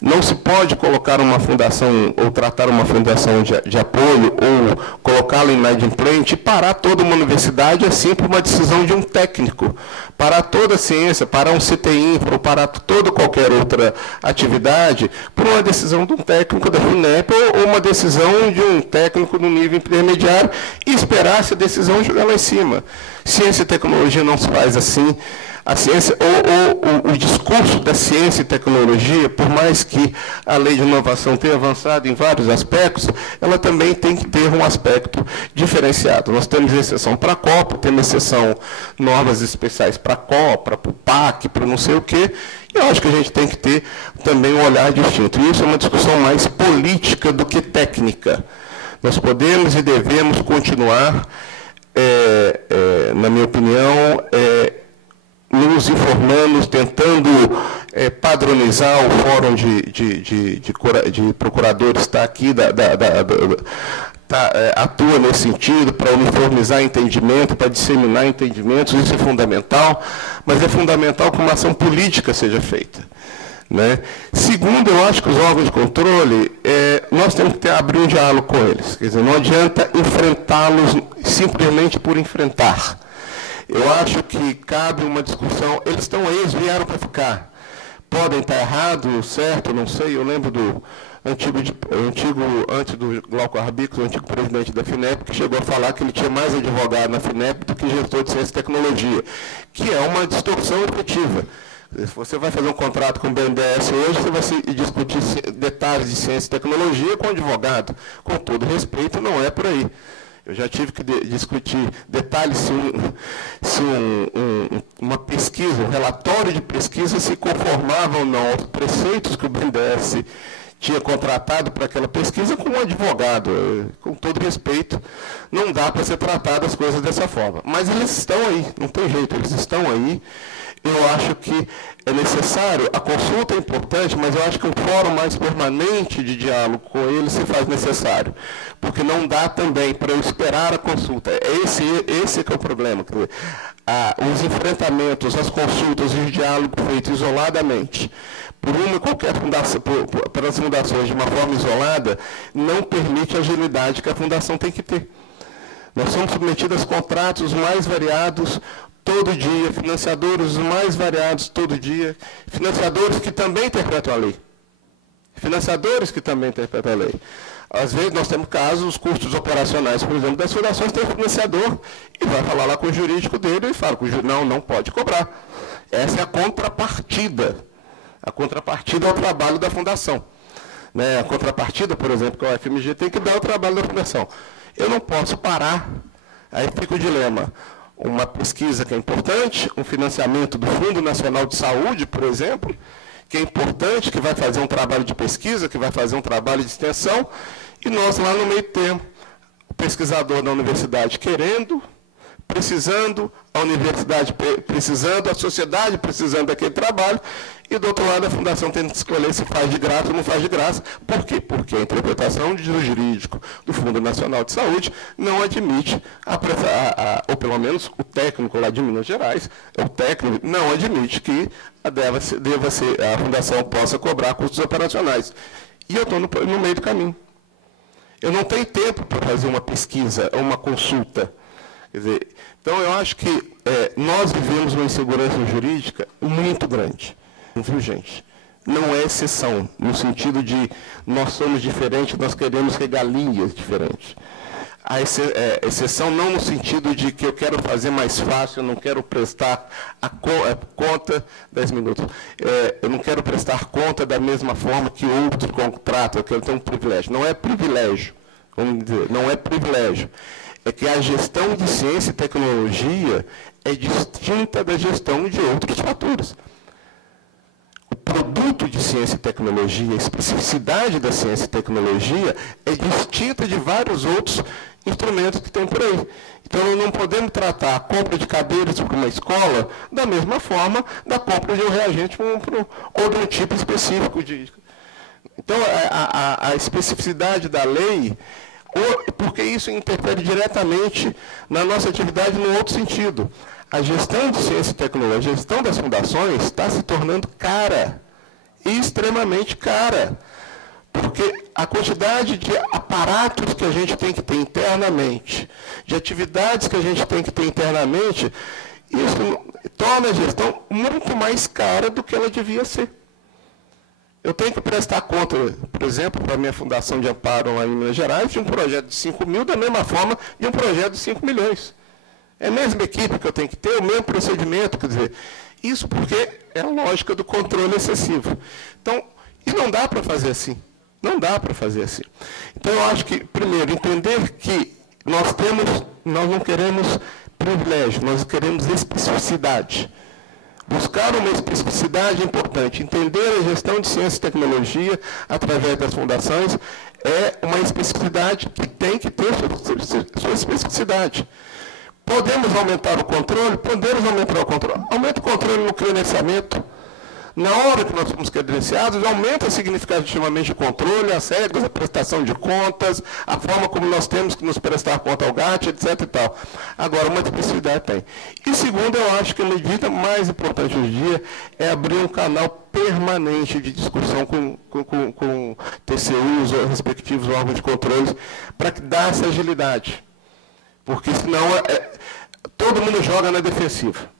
Não se pode colocar uma fundação, ou tratar uma fundação de apoio, ou colocá-la em inadimplente e parar toda uma universidade assim por uma decisão de um técnico. Parar toda a ciência, parar um CTI, ou parar toda qualquer outra atividade por uma decisão de um técnico da FINEP ou uma decisão de um técnico no nível intermediário e esperar essa decisão e jogar lá em cima. Ciência e tecnologia não se faz assim. A ciência, o discurso da ciência e tecnologia, por mais que a lei de inovação tenha avançado em vários aspectos, ela também tem que ter um aspecto diferenciado. Nós temos exceção para a Copa, temos exceção, normas especiais para a Copa, para o PAC, para não sei o quê, e eu acho que a gente tem que ter também um olhar distinto. E isso é uma discussão mais política do que técnica. Nós podemos e devemos continuar, na minha opinião, nos informando, tentando padronizar o fórum de procuradores está aqui, atua nesse sentido, para uniformizar entendimento, para disseminar entendimentos, isso é fundamental, mas é fundamental que uma ação política seja feita. Né? Segundo, eu acho que os órgãos de controle, nós temos que abrir um diálogo com eles. Quer dizer, não adianta enfrentá-los simplesmente por enfrentar. Eu acho que cabe uma discussão. Eles estão aí, eles vieram para ficar. Podem estar errados, certo, não sei. Eu lembro do antigo antes do Glauco Arbicos, o antigo presidente da FINEP, que chegou a falar que ele tinha mais advogado na FINEP do que gestor de ciência e tecnologia, que é uma distorção efetiva. Se você vai fazer um contrato com o BNDES hoje, você vai discutir detalhes de ciência e tecnologia com o advogado. Com todo respeito, não é por aí. Eu já tive que discutir detalhes se uma pesquisa, um relatório de pesquisa se conformava ou não aos preceitos que o BNDES tinha contratado para aquela pesquisa com um advogado. Com todo respeito, não dá para ser tratado as coisas dessa forma. Mas eles estão aí, não tem jeito, eles estão aí. Eu acho que é necessário, a consulta é importante, mas eu acho que um fórum mais permanente de diálogo com eles se faz necessário, porque não dá também para eu esperar a consulta. Esse que é o problema. Quer dizer, os enfrentamentos, as consultas e o diálogo feito isoladamente, por uma qualquer fundação, pelas fundações de uma forma isolada, não permite a agilidade que a fundação tem que ter. Nós somos submetidos a contratos mais variados, todo dia, financiadores mais variados todo dia, financiadores que também interpretam a lei. Financiadores que também interpretam a lei. Às vezes nós temos casos, os custos operacionais, por exemplo, das fundações tem financiador e vai falar lá com o jurídico dele e fala que não pode cobrar. Essa é a contrapartida. A contrapartida é o trabalho da fundação. Né? A contrapartida, por exemplo, que a UFMG tem que dar o trabalho da fundação. Eu não posso parar, aí fica o dilema. Uma pesquisa que é importante, um financiamento do Fundo Nacional de Saúde, por exemplo, que é importante, que vai fazer um trabalho de pesquisa, que vai fazer um trabalho de extensão, e nós lá no meio tempo, o pesquisador da universidade querendo, precisando, a universidade precisando, a sociedade precisando daquele trabalho, e do outro lado a fundação tendo que escolher se faz de graça ou não faz de graça. Por quê? Porque a interpretação do jurídico do Fundo Nacional de Saúde não admite, ou pelo menos o técnico lá de Minas Gerais, o técnico não admite que a fundação possa cobrar custos operacionais. E eu estou no meio do caminho. Eu não tenho tempo para fazer uma pesquisa, uma consulta. Quer dizer, então, eu acho que nós vivemos uma insegurança jurídica muito grande. Viu, gente? Não é exceção, no sentido de nós somos diferentes, nós queremos regalias diferentes. A exceção não no sentido de que eu quero fazer mais fácil, eu não quero prestar conta, 10 minutos, eu não quero prestar conta da mesma forma que outro contrato, eu quero ter um privilégio. Não é privilégio, vamos dizer, não é privilégio. É que a gestão de ciência e tecnologia é distinta da gestão de outros fatores. O produto de ciência e tecnologia, a especificidade da ciência e tecnologia é distinta de vários outros instrumentos que tem por aí. Então, nós não podemos tratar a compra de cadeiras para uma escola da mesma forma da compra de um reagente ou de um tipo específico de... Então, a especificidade da lei, porque isso interfere diretamente na nossa atividade no outro sentido. A gestão de ciência e tecnologia, a gestão das fundações está se tornando cara, extremamente cara. Porque a quantidade de aparatos que a gente tem que ter internamente, de atividades que a gente tem que ter internamente, isso torna a gestão muito mais cara do que ela devia ser. Eu tenho que prestar conta, por exemplo, para a minha Fundação de Amparo lá em Minas Gerais, de um projeto de 5 mil, da mesma forma de um projeto de 5 milhões. É a mesma equipe que eu tenho que ter, o mesmo procedimento, quer dizer, isso porque é a lógica do controle excessivo. Então, e não dá para fazer assim. Não dá para fazer assim. Então, eu acho que, primeiro, entender que nós não queremos privilégio, nós queremos especificidade. Buscar uma especificidade importante. Entender a gestão de ciência e tecnologia através das fundações é uma especificidade que tem que ter sua especificidade. Podemos aumentar o controle? Podemos aumentar o controle. Aumenta o controle no credenciamento. Na hora que nós somos credenciados, aumenta significativamente o controle, as regras, a prestação de contas, a forma como nós temos que nos prestar conta ao GAT, etc. E tal. Agora, uma especificidade tem. E segundo, eu acho que a medida mais importante hoje em dia é abrir um canal permanente de discussão com TCUs, ou respectivos órgãos de controle, para dar essa agilidade. Porque senão todo mundo joga na defensiva.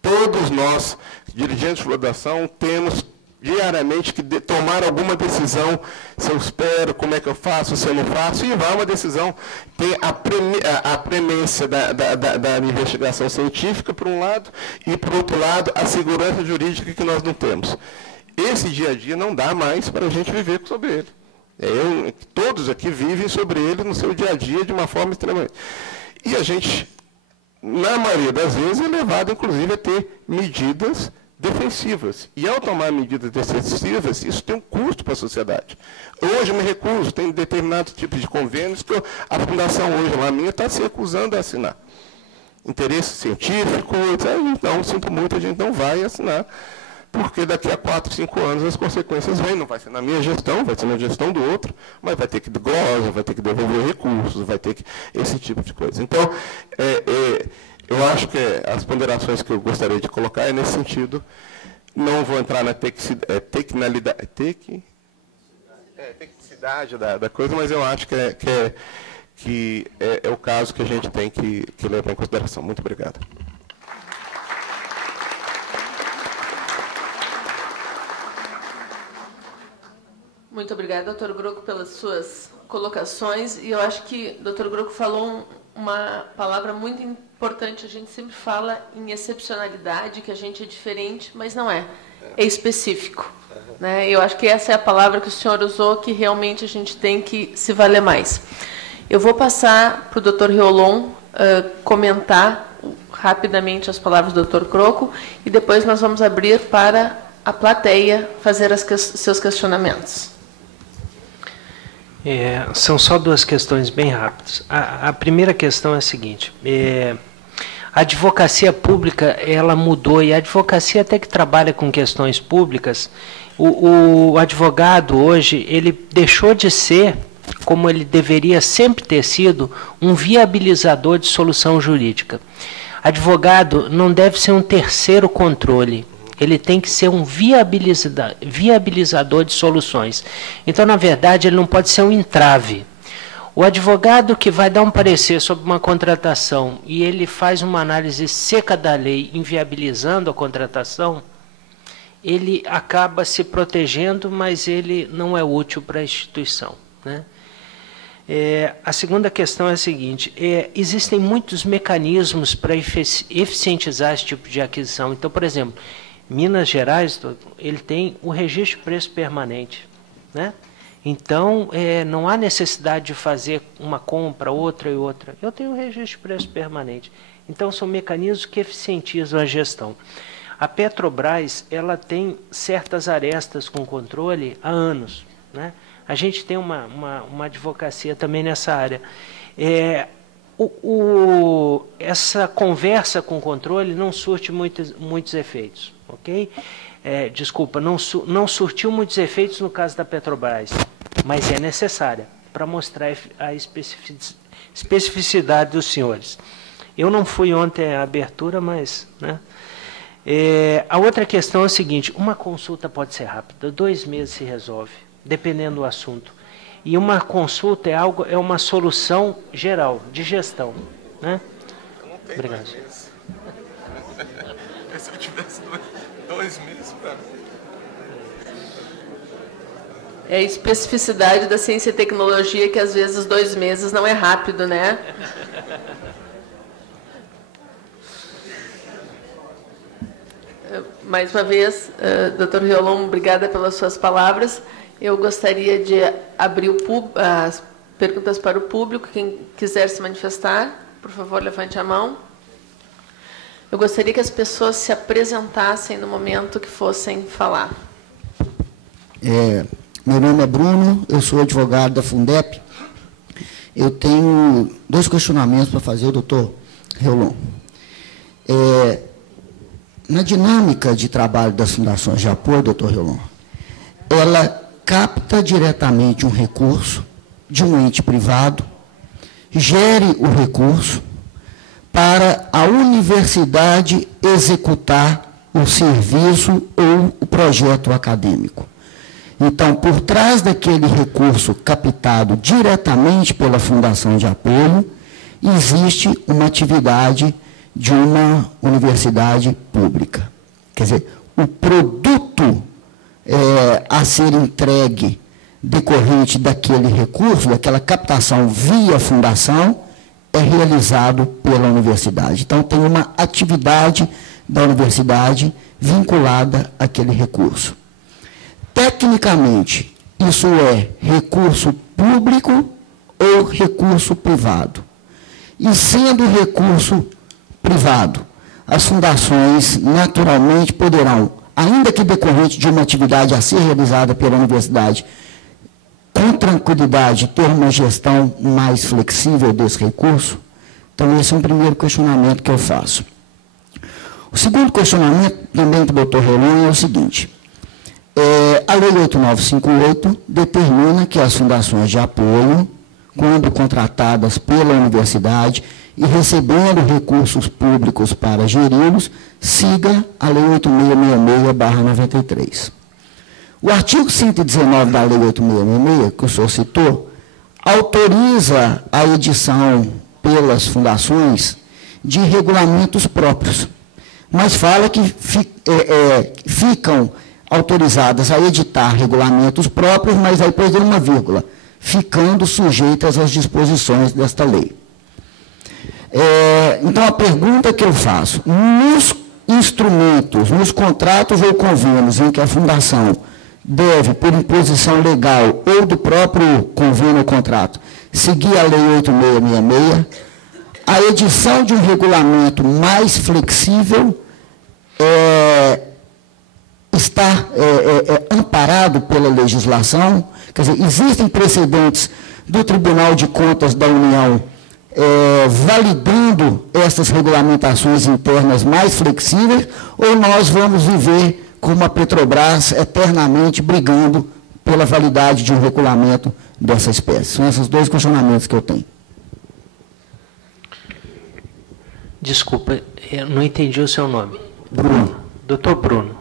Todos nós, dirigentes de fundação, temos diariamente que tomar alguma decisão, se eu espero, como é que eu faço, se eu não faço, e vai uma decisão. Tem a premência da investigação científica, por um lado, e, por outro lado, a segurança jurídica que nós não temos. Esse dia a dia não dá mais para a gente viver sobre ele. Todos aqui vivem sobre ele no seu dia a dia de uma forma extremamente... E a gente, na maioria das vezes, é levado, inclusive, a ter medidas defensivas. E, ao tomar medidas defensivas, isso tem um custo para a sociedade. Hoje, eu me recuso, tem determinados tipos de convênios que a fundação hoje, lá minha, está se recusando a assinar. Interesse científico, então, sinto muito, a gente não vai assinar, porque daqui a 4, 5 anos as consequências vêm, não vai ser na minha gestão, vai ser na gestão do outro, mas vai ter que glosa, vai ter que devolver recursos, vai ter que... esse tipo de coisa. Então, eu acho que as ponderações que eu gostaria de colocar é nesse sentido. Não vou entrar na tecnicidade da coisa, mas eu acho que é o caso que a gente tem que levar em consideração. Muito obrigado. Muito obrigada, doutor Grocco, pelas suas colocações. E eu acho que o doutor Grocco falou uma palavra muito importante. A gente sempre fala em excepcionalidade, que a gente é diferente, mas não é. É específico. Né? Eu acho que essa é a palavra que o senhor usou, que realmente a gente tem que se valer mais. Eu vou passar para o doutor Riolon comentar rapidamente as palavras do doutor Grocco e depois nós vamos abrir para a plateia fazer seus questionamentos. São só duas questões bem rápidas. A primeira questão é a seguinte: a advocacia pública ela mudou, e a advocacia até que trabalha com questões públicas, o advogado hoje ele deixou de ser, como ele deveria sempre ter sido, um viabilizador de solução jurídica. Advogado não deve ser um terceiro controle. Ele tem que ser um viabilizador de soluções. Então, na verdade, ele não pode ser um entrave. O advogado que vai dar um parecer sobre uma contratação e ele faz uma análise seca da lei, inviabilizando a contratação, ele acaba se protegendo, mas ele não é útil para a instituição. Né? A segunda questão é a seguinte: existem muitos mecanismos para eficientizar esse tipo de aquisição. Então, por exemplo, Minas Gerais, ele tem o registro de preço permanente, né? Então, não há necessidade de fazer uma compra, outra e outra. Eu tenho o registro de preço permanente. Então, são mecanismos que eficientizam a gestão. A Petrobras, ela tem certas arestas com controle há anos, né? A gente tem uma advocacia também nessa área. Essa conversa com o controle não surte muitos efeitos, ok? Desculpa, não surtiu muitos efeitos no caso da Petrobras, mas é necessária para mostrar a especificidade dos senhores. Eu não fui ontem à abertura, mas... né? A outra questão é a seguinte: uma consulta pode ser rápida, 2 meses se resolve, dependendo do assunto. E uma consulta é uma solução geral, de gestão. Né? Não tem. Obrigado. 2 meses. Se eu tivesse 2 meses para... É a especificidade da ciência e tecnologia que às vezes 2 meses não é rápido, né? Mais uma vez, Dr. Riolon, obrigada pelas suas palavras. Eu gostaria de abrir as perguntas para o público. Quem quiser se manifestar, por favor, levante a mão. Eu gostaria que as pessoas se apresentassem no momento que fossem falar. Meu nome é Bruno, eu sou advogado da Fundep. Eu tenho 2 questionamentos para fazer ao doutor Riolon. Na dinâmica de trabalho das fundações de apoio, doutor Riolon, ela capta diretamente um recurso de um ente privado, gere o recurso para a universidade executar o serviço ou o projeto acadêmico. Então, por trás daquele recurso captado diretamente pela fundação de apoio, existe uma atividade de uma universidade pública. Quer dizer, o produto a ser entregue decorrente daquele recurso, daquela captação via fundação, é realizado pela universidade. Então, tem uma atividade da universidade vinculada àquele recurso. Tecnicamente, isso é recurso público ou recurso privado? E sendo recurso privado, as fundações naturalmente poderão, ainda que decorrente de uma atividade a ser realizada pela universidade, com tranquilidade, ter uma gestão mais flexível desse recurso? Então, esse é um primeiro questionamento que eu faço. O segundo questionamento, também para o doutor Riolon, é o seguinte: a Lei 8958 determina que as fundações de apoio, quando contratadas pela universidade e recebendo recursos públicos para geri-los, siga a Lei 8666/93. O artigo 119 da Lei 8666, que o senhor citou, autoriza a edição pelas fundações de regulamentos próprios, mas fala que ficam autorizadas a editar regulamentos próprios, mas aí depois de uma vírgula, ficando sujeitas às disposições desta lei. Então, a pergunta que eu faço: nos instrumentos, nos contratos ou convênios em que a fundação deve, por imposição legal ou do próprio convênio ou contrato, seguir a Lei 8666, a edição de um regulamento mais flexível está amparado pela legislação? Quer dizer, existem precedentes do Tribunal de Contas da União validando essas regulamentações internas mais flexíveis, ou nós vamos viver como a Petrobras eternamente brigando pela validade de um regulamento dessa espécie? São esses 2 questionamentos que eu tenho. Desculpa, eu não entendi o seu nome. Bruno. Doutor Bruno,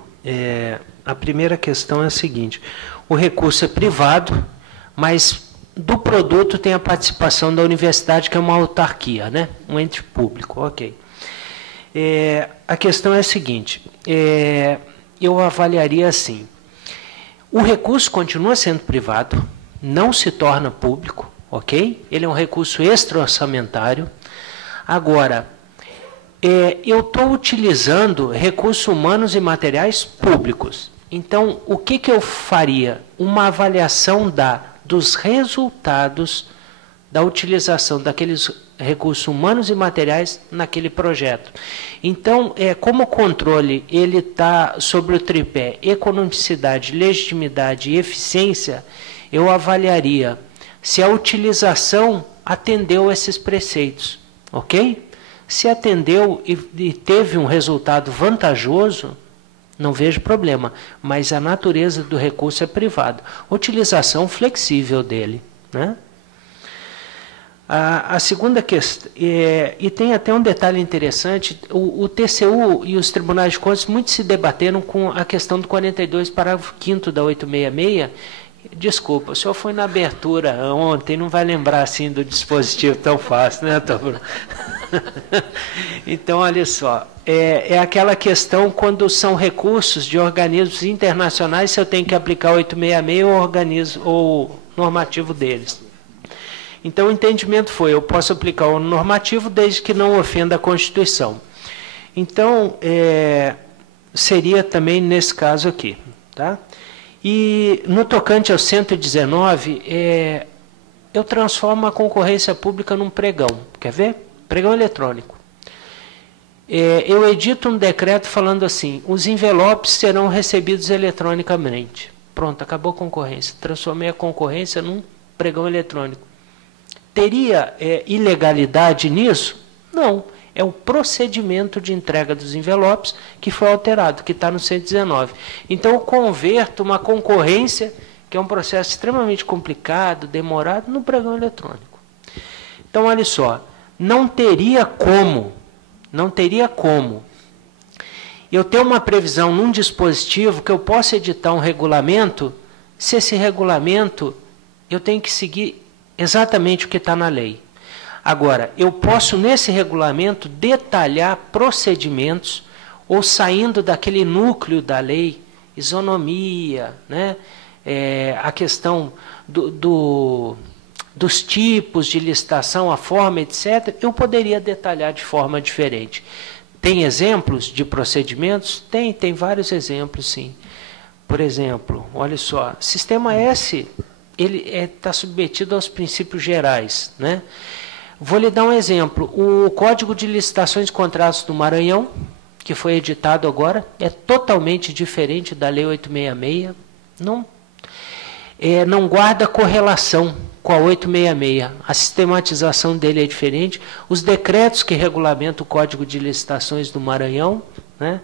a primeira questão é a seguinte: o recurso é privado, mas do produto tem a participação da universidade, que é uma autarquia, né? Um ente público, ok. A questão é a seguinte: eu avaliaria assim: o recurso continua sendo privado, não se torna público, ok? Ele é um recurso extra-orçamentário. Agora, eu estou utilizando recursos humanos e materiais públicos. Então, o que eu faria? Uma avaliação dos resultados da utilização daqueles recursos humanos e materiais naquele projeto. Então, como o controle ele está sobre o tripé economicidade, legitimidade e eficiência, eu avaliaria se a utilização atendeu esses preceitos, ok? Se atendeu e teve um resultado vantajoso, não vejo problema, mas a natureza do recurso é privado. Utilização flexível dele, né? A segunda questão, e tem até um detalhe interessante, o TCU e os tribunais de contas muito se debateram com a questão do 42, parágrafo 5º da 866. Desculpa, o senhor foi na abertura ontem, não vai lembrar assim do dispositivo tão fácil, né, Bruno? Então, olha só, é aquela questão quando são recursos de organismos internacionais, se eu tenho que aplicar 866 ou o normativo deles. Então, o entendimento foi, eu posso aplicar o normativo desde que não ofenda a Constituição. Então, seria também nesse caso aqui, tá? E no tocante ao 119, eu transformo a concorrência pública num pregão. Quer ver? Pregão eletrônico. Eu edito um decreto falando assim, os envelopes serão recebidos eletronicamente. Pronto, acabou a concorrência. Transformei a concorrência num pregão eletrônico. Teria ilegalidade nisso? Não. É o procedimento de entrega dos envelopes que foi alterado, que está no 119. Então, eu converto uma concorrência, que é um processo extremamente complicado, demorado, no pregão eletrônico. Então, olha só, não teria como eu ter uma previsão num dispositivo que eu possa editar um regulamento, se esse regulamento eu tenho que seguir exatamente o que está na lei. Agora, eu posso, nesse regulamento, detalhar procedimentos, ou saindo daquele núcleo da lei, isonomia, né? A questão dos tipos de licitação, a forma, etc., eu poderia detalhar de forma diferente. Tem exemplos de procedimentos? Tem vários exemplos, sim. Por exemplo, olha só, Sistema S, ele está submetido aos princípios gerais, né? Vou lhe dar um exemplo. O Código de Licitações e Contratos do Maranhão, que foi editado agora, é totalmente diferente da Lei 866. Não guarda correlação com a 866. A sistematização dele é diferente. Os decretos que regulamentam o Código de Licitações do Maranhão, né?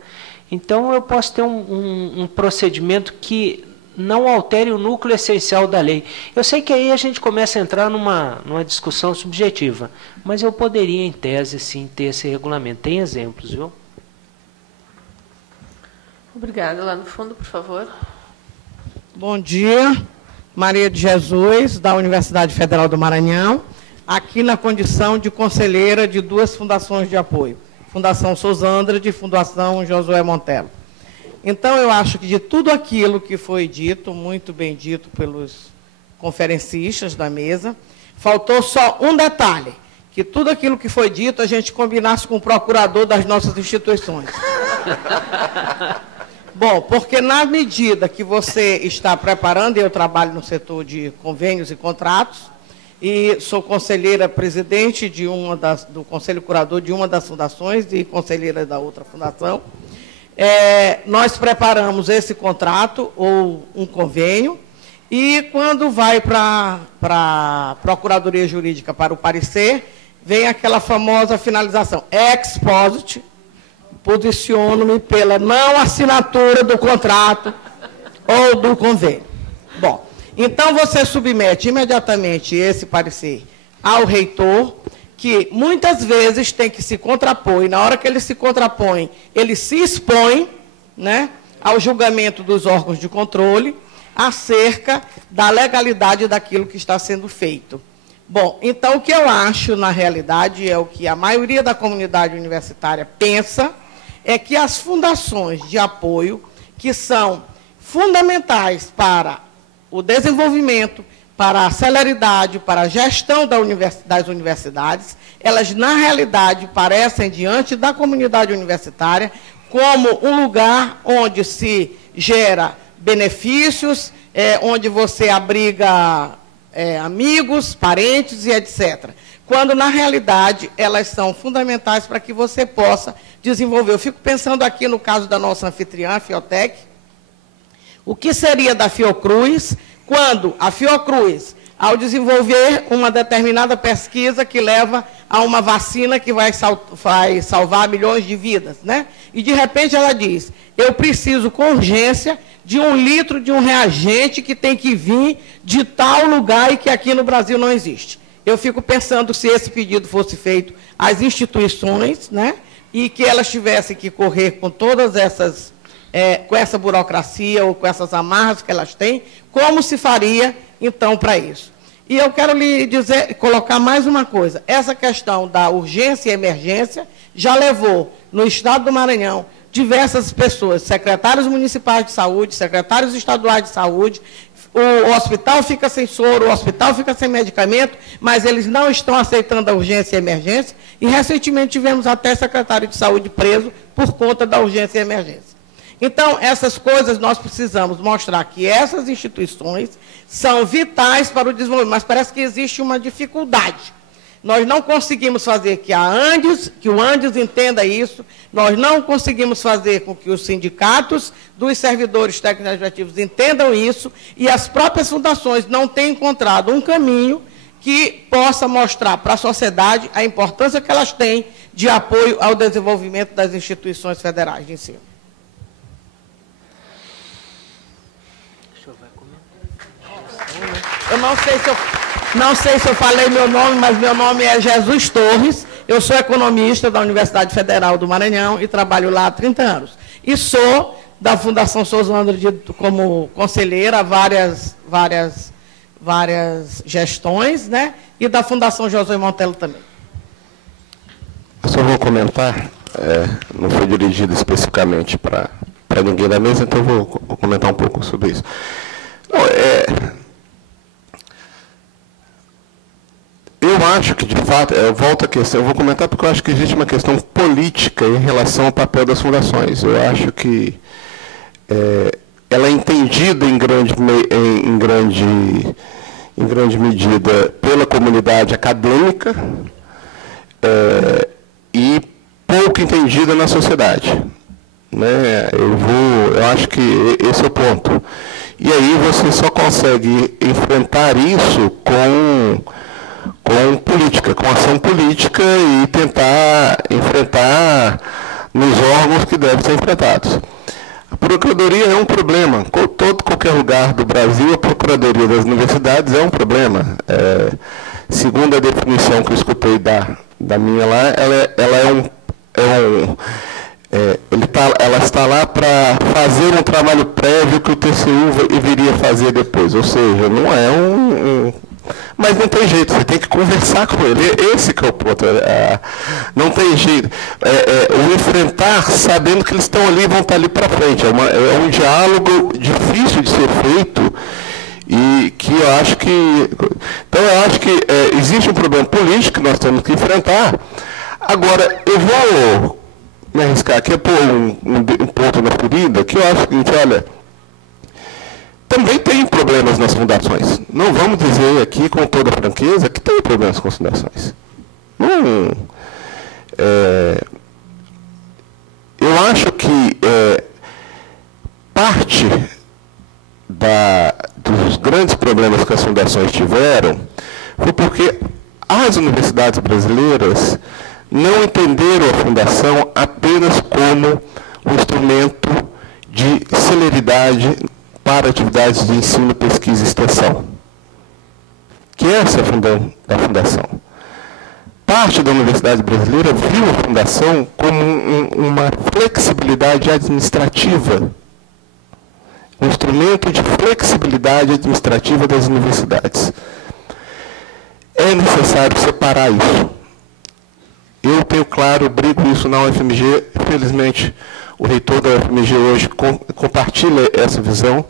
Então, eu posso ter um procedimento que não altere o núcleo essencial da lei. Eu sei que aí a gente começa a entrar numa discussão subjetiva, mas eu poderia, em tese, sim, ter esse regulamento. Tem exemplos, viu? Obrigada. Lá no fundo, por favor. Bom dia. Maria de Jesus, da Universidade Federal do Maranhão, aqui na condição de conselheira de duas fundações de apoio, Fundação Sousandra e Fundação Josué Montelo. Então, eu acho que de tudo aquilo que foi dito, muito bem dito pelos conferencistas da mesa, faltou só um detalhe, que tudo aquilo que foi dito a gente combinasse com o procurador das nossas instituições. Bom, porque na medida que você está preparando, eu trabalho no setor de convênios e contratos, e sou conselheira presidente do Conselho Curador de uma das fundações e conselheira da outra fundação, nós preparamos esse contrato ou um convênio, e quando vai para a Procuradoria Jurídica para o parecer, vem aquela famosa finalização, ex post, posiciono-me pela não assinatura do contrato ou do convênio. Bom, então você submete imediatamente esse parecer ao reitor, que muitas vezes tem que se contrapor, e na hora que ele se contrapõe, ele se expõe, né, ao julgamento dos órgãos de controle acerca da legalidade daquilo que está sendo feito. Bom, então o que eu acho, na realidade, é o que a maioria da comunidade universitária pensa, é que as fundações de apoio, que são fundamentais para o desenvolvimento, para a celeridade, para a gestão das universidades, elas, na realidade, parecem, diante da comunidade universitária, como um lugar onde se gera benefícios, onde você abriga amigos, parentes e etc. Quando, na realidade, elas são fundamentais para que você possa desenvolver. Eu fico pensando aqui no caso da nossa anfitriã, a Fiotec, o que seria da Fiocruz, quando a Fiocruz, ao desenvolver uma determinada pesquisa que leva a uma vacina que vai salvar milhões de vidas, né? E, de repente, ela diz, eu preciso, com urgência, de 1 litro de um reagente que tem que vir de tal lugar e que aqui no Brasil não existe. Eu fico pensando se esse pedido fosse feito às instituições, né? E que elas tivessem que correr com todas essas, com essa burocracia ou com essas amarras que elas têm, como se faria, então, para isso? E eu quero lhe dizer, colocar mais uma coisa. Essa questão da urgência e emergência já levou, no estado do Maranhão, diversas pessoas, secretários municipais de saúde, secretários estaduais de saúde, o hospital fica sem soro, o hospital fica sem medicamento, mas eles não estão aceitando a urgência e a emergência, e recentemente tivemos até secretário de saúde preso por conta da urgência e emergência. Então, essas coisas nós precisamos mostrar que essas instituições são vitais para o desenvolvimento, mas parece que existe uma dificuldade. Nós não conseguimos fazer que o Andes entenda isso, nós não conseguimos fazer com que os sindicatos dos servidores técnicos administrativos entendam isso, e as próprias fundações não têm encontrado um caminho que possa mostrar para a sociedade a importância que elas têm de apoio ao desenvolvimento das instituições federais de ensino. Eu não sei se eu falei meu nome, mas meu nome é Jesus Torres. Eu sou economista da Universidade Federal do Maranhão e trabalho lá há 30 anos. E sou da Fundação Souza André como conselheira a várias gestões, né? E da Fundação José Montelo também. Eu só vou comentar, não foi dirigido especificamente para ninguém da mesa, então eu vou comentar um pouco sobre isso. Não, eu acho que, de fato, eu volto à questão, eu vou comentar porque eu acho que existe uma questão política em relação ao papel das fundações. Eu acho que ela é entendida em grande medida pela comunidade acadêmica e pouco entendida na sociedade. Né? Eu acho que esse é o ponto. E aí você só consegue enfrentar isso com política, com ação política e tentar enfrentar nos órgãos que devem ser enfrentados. A procuradoria é um problema. Qualquer lugar do Brasil, a procuradoria das universidades é um problema. Segundo a definição que eu escutei da minha lá, ela está lá para fazer um trabalho prévio que o TCU viria fazer depois. Ou seja, não é mas não tem jeito, você tem que conversar com ele. Esse que é o ponto. Não tem jeito. O enfrentar sabendo que eles estão ali e vão estar ali para frente. É um diálogo difícil de ser feito e que eu acho que... Então, eu acho que existe um problema político que nós temos que enfrentar. Agora, eu vou me arriscar aqui a pôr um ponto na ferida, que eu acho que, olha, também tem problemas nas fundações. Não vamos dizer aqui com toda franqueza que tem problemas com as fundações. Eu acho que parte dos grandes problemas que as fundações tiveram foi porque as universidades brasileiras não entenderam a fundação apenas como um instrumento de celeridade para atividades de ensino, pesquisa e extensão. Que essa é a função da fundação. Parte da universidade brasileira viu a fundação como uma flexibilidade administrativa, um instrumento de flexibilidade administrativa das universidades. É necessário separar isso. Eu tenho claro, brigo isso na UFMG, felizmente o reitor da UFMG hoje compartilha essa visão.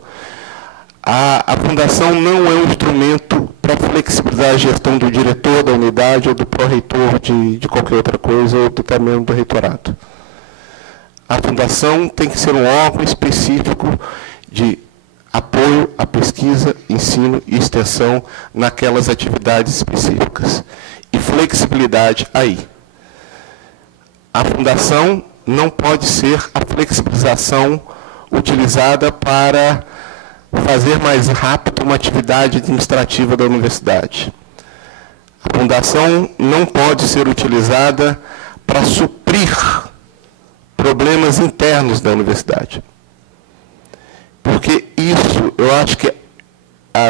A fundação não é um instrumento para flexibilizar a gestão do diretor da unidade ou do pró-reitor de qualquer outra coisa, ou até mesmo do reitorado. A fundação tem que ser um órgão específico de apoio à pesquisa, ensino e extensão naquelas atividades específicas. E flexibilidade aí. A fundação não pode ser a flexibilização utilizada para fazer mais rápido uma atividade administrativa da universidade. A fundação não pode ser utilizada para suprir problemas internos da universidade. Porque isso, eu acho que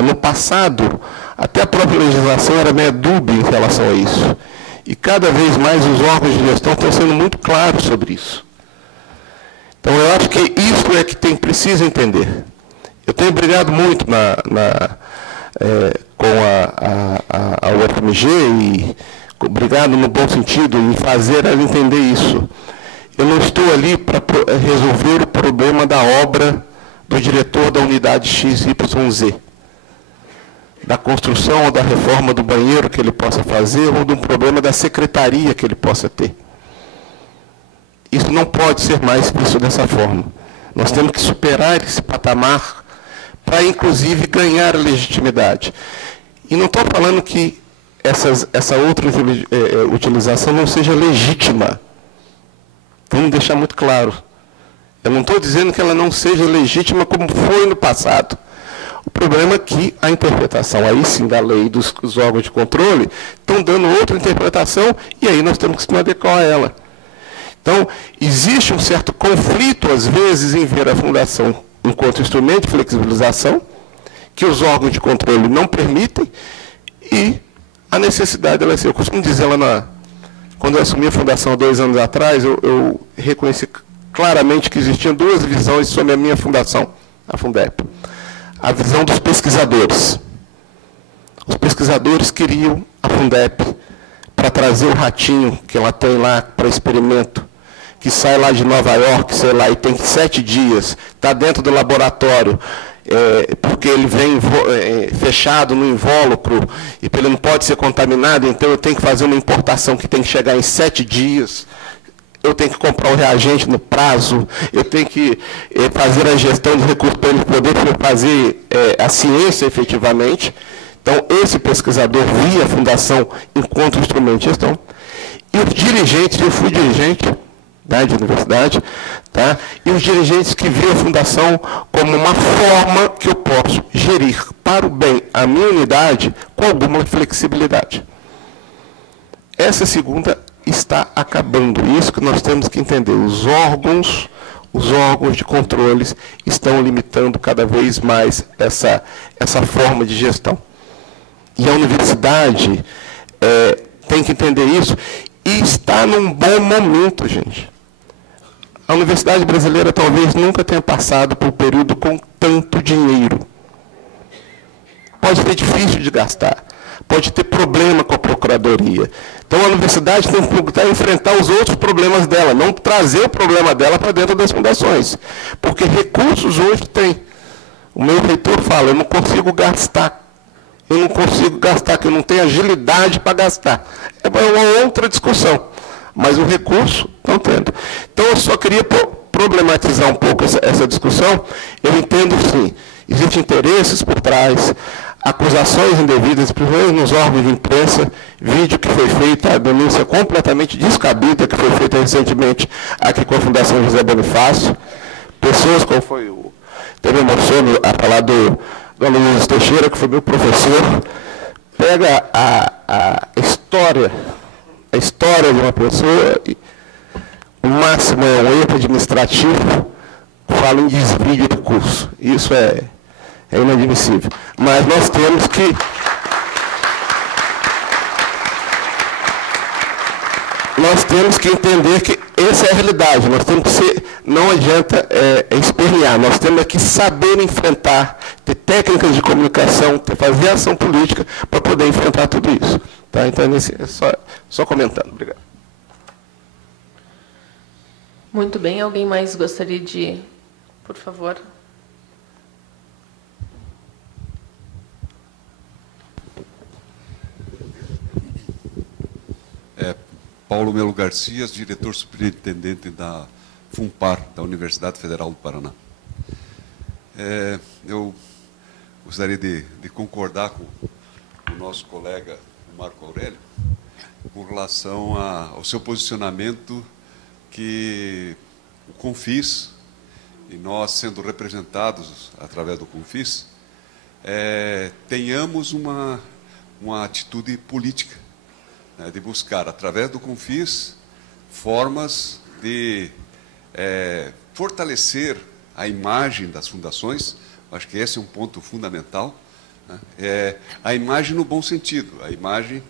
no passado, até a própria legislação era meio dúbia em relação a isso. E cada vez mais os órgãos de gestão estão sendo muito claros sobre isso. Então, eu acho que isso é que precisa entender. Eu tenho brigado muito com a UFMG e brigado no bom sentido em fazer ela entender isso. Eu não estou ali para resolver o problema da obra do diretor da unidade XYZ, da construção ou da reforma do banheiro que ele possa fazer, ou de um problema da secretaria que ele possa ter. Isso não pode ser mais visto dessa forma. Nós temos que superar esse patamar para, inclusive, ganhar legitimidade. E não estou falando que essa outra utilização não seja legítima. Vamos deixar muito claro. Eu não estou dizendo que ela não seja legítima como foi no passado. O problema é que a interpretação, aí sim, da lei dos órgãos de controle, estão dando outra interpretação e aí nós temos que se adequar a ela. Então, existe um certo conflito, às vezes, em ver a fundação enquanto instrumento de flexibilização, que os órgãos de controle não permitem, e a necessidade dela ser. Eu costumo dizer, quando eu assumi a fundação há 2 anos atrás, eu reconheci claramente que existiam 2 visões sobre a minha fundação, a Fundep. A visão dos pesquisadores. Os pesquisadores queriam a Fundep para trazer o ratinho que ela tem lá para experimento, que sai lá de Nova York, sei lá, e tem 7 dias, está dentro do laboratório, porque ele vem fechado no invólucro, e ele não pode ser contaminado, então eu tenho que fazer uma importação que tem que chegar em 7 dias, eu tenho que comprar o reagente no prazo, eu tenho que fazer a gestão de recursos para ele poder fazer a ciência efetivamente. Então, esse pesquisador via a fundação enquanto instrumento de gestão, e os dirigentes, eu fui dirigente de universidade, tá? E os dirigentes que viam a fundação como uma forma que eu posso gerir para o bem a minha unidade com alguma flexibilidade. Essa segunda está acabando. Isso que nós temos que entender. Os órgãos de controles estão limitando cada vez mais essa forma de gestão. E a universidade tem que entender isso e está num bom momento, gente. A universidade brasileira talvez nunca tenha passado por um período com tanto dinheiro. Pode ser difícil de gastar, pode ter problema com a procuradoria. Então a universidade tem que enfrentar os outros problemas dela, não trazer o problema dela para dentro das fundações. Porque recursos hoje tem. O meu reitor fala, eu não consigo gastar, que eu não tenho agilidade para gastar. É uma outra discussão. Mas o recurso não tendo. Então, eu só queria problematizar um pouco essa discussão. Eu entendo, sim, existem interesses por trás, acusações indevidas, principalmente nos órgãos de imprensa, vídeo que foi feito, a denúncia completamente descabida, que foi feita recentemente aqui com a Fundação José Bonifácio. Pessoas, como foi teve emoção a falar do Aloysio Teixeira, que foi meu professor, pega a história de uma pessoa, o máximo é um erro administrativo, fala em desvio de recurso. Isso é inadmissível. Mas nós temos que entender que essa é a realidade. Nós temos que ser, não adianta espernear, nós temos que saber enfrentar, ter técnicas de comunicação, fazer ação política para poder enfrentar tudo isso. Tá? Então, só comentando. Obrigado. Muito bem. Alguém mais gostaria de... Por favor. Paulo Melo Garcia, diretor superintendente da FUNPAR, da Universidade Federal do Paraná. Eu gostaria de concordar com o nosso colega Marco Aurélio com relação ao seu posicionamento que o CONFIS e nós sendo representados através do CONFIS, tenhamos uma atitude política, né, de buscar, através do CONFIS, formas de fortalecer a imagem das fundações. Acho que esse é um ponto fundamental, né? A imagem no bom sentido, a imagem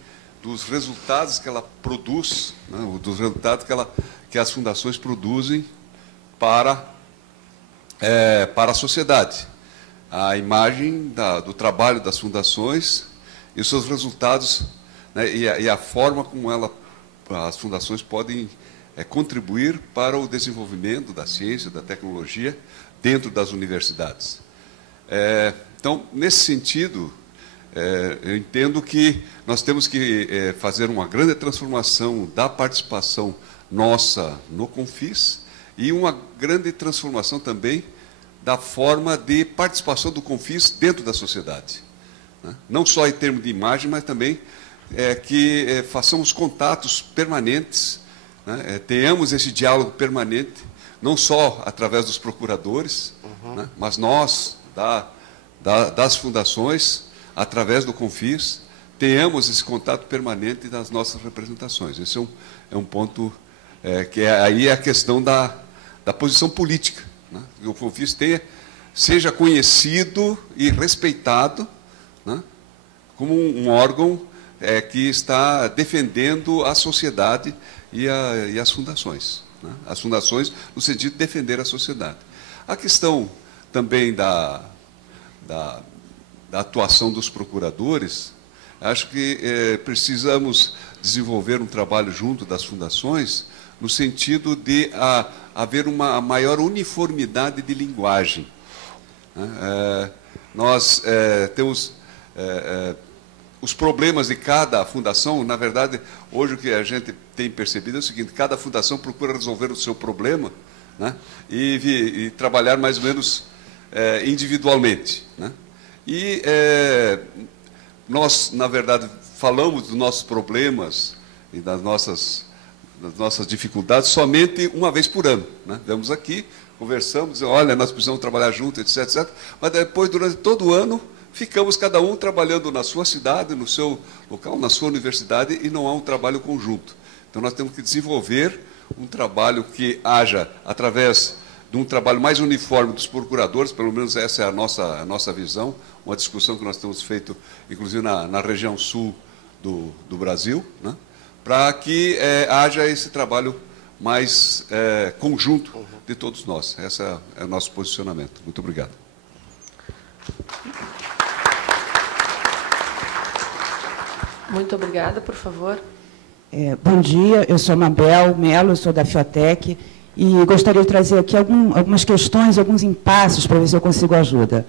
dos resultados que ela produz, né, dos resultados que as fundações produzem para a sociedade. A imagem do trabalho das fundações e os seus resultados, né, e a forma como as fundações podem contribuir para o desenvolvimento da ciência, da tecnologia, dentro das universidades. Então, nesse sentido, eu entendo que nós temos que fazer uma grande transformação da participação nossa no CONFIS e uma grande transformação também da forma de participação do CONFIS dentro da sociedade, né? Não só em termos de imagem, mas também que façamos contatos permanentes, né? Tenhamos esse diálogo permanente, não só através dos procuradores, né? Mas nós, das fundações, através do CONFIS, tenhamos esse contato permanente das nossas representações. Esse é um ponto que aí é a questão da posição política, né? Que o CONFIS seja conhecido e respeitado, né, como um órgão que está defendendo a sociedade e as fundações, né? As fundações no sentido de defender a sociedade. A questão também da atuação dos procuradores, acho que precisamos desenvolver um trabalho junto das fundações no sentido de haver uma maior uniformidade de linguagem, né? Nós temos os problemas de cada fundação. Na verdade, hoje o que a gente tem percebido é o seguinte: cada fundação procura resolver o seu problema, né, e trabalhar mais ou menos individualmente, né? E nós, na verdade, falamos dos nossos problemas e das nossas dificuldades somente uma vez por ano, né? Vamos aqui, conversamos, dizemos, olha, nós precisamos trabalhar juntos, etc, etc. Mas depois, durante todo o ano, ficamos cada um trabalhando na sua cidade, no seu local, na sua universidade, e não há um trabalho conjunto. Então, nós temos que desenvolver um trabalho que haja, através de um trabalho mais uniforme dos procuradores, pelo menos essa é a nossa visão, uma discussão que nós temos feito, inclusive, na região sul do Brasil, né, para que haja esse trabalho mais conjunto de todos nós. Esse é o nosso posicionamento. Muito obrigado. Muito obrigada, por favor. Bom dia, eu sou Mabel Melo, sou da Fiotec, e gostaria de trazer aqui algumas questões, alguns impasses, para ver se eu consigo ajuda.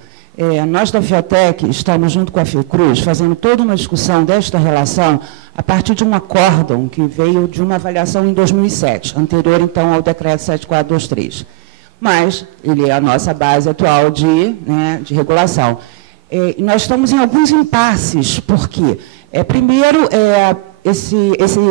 Nós da Fiotec estamos, junto com a Fiocruz, fazendo toda uma discussão desta relação a partir de um acórdão que veio de uma avaliação em 2007, anterior, então, ao decreto 7423. Mas ele é a nossa base atual de regulação. E nós estamos em alguns impasses, por quê? Primeiro, esse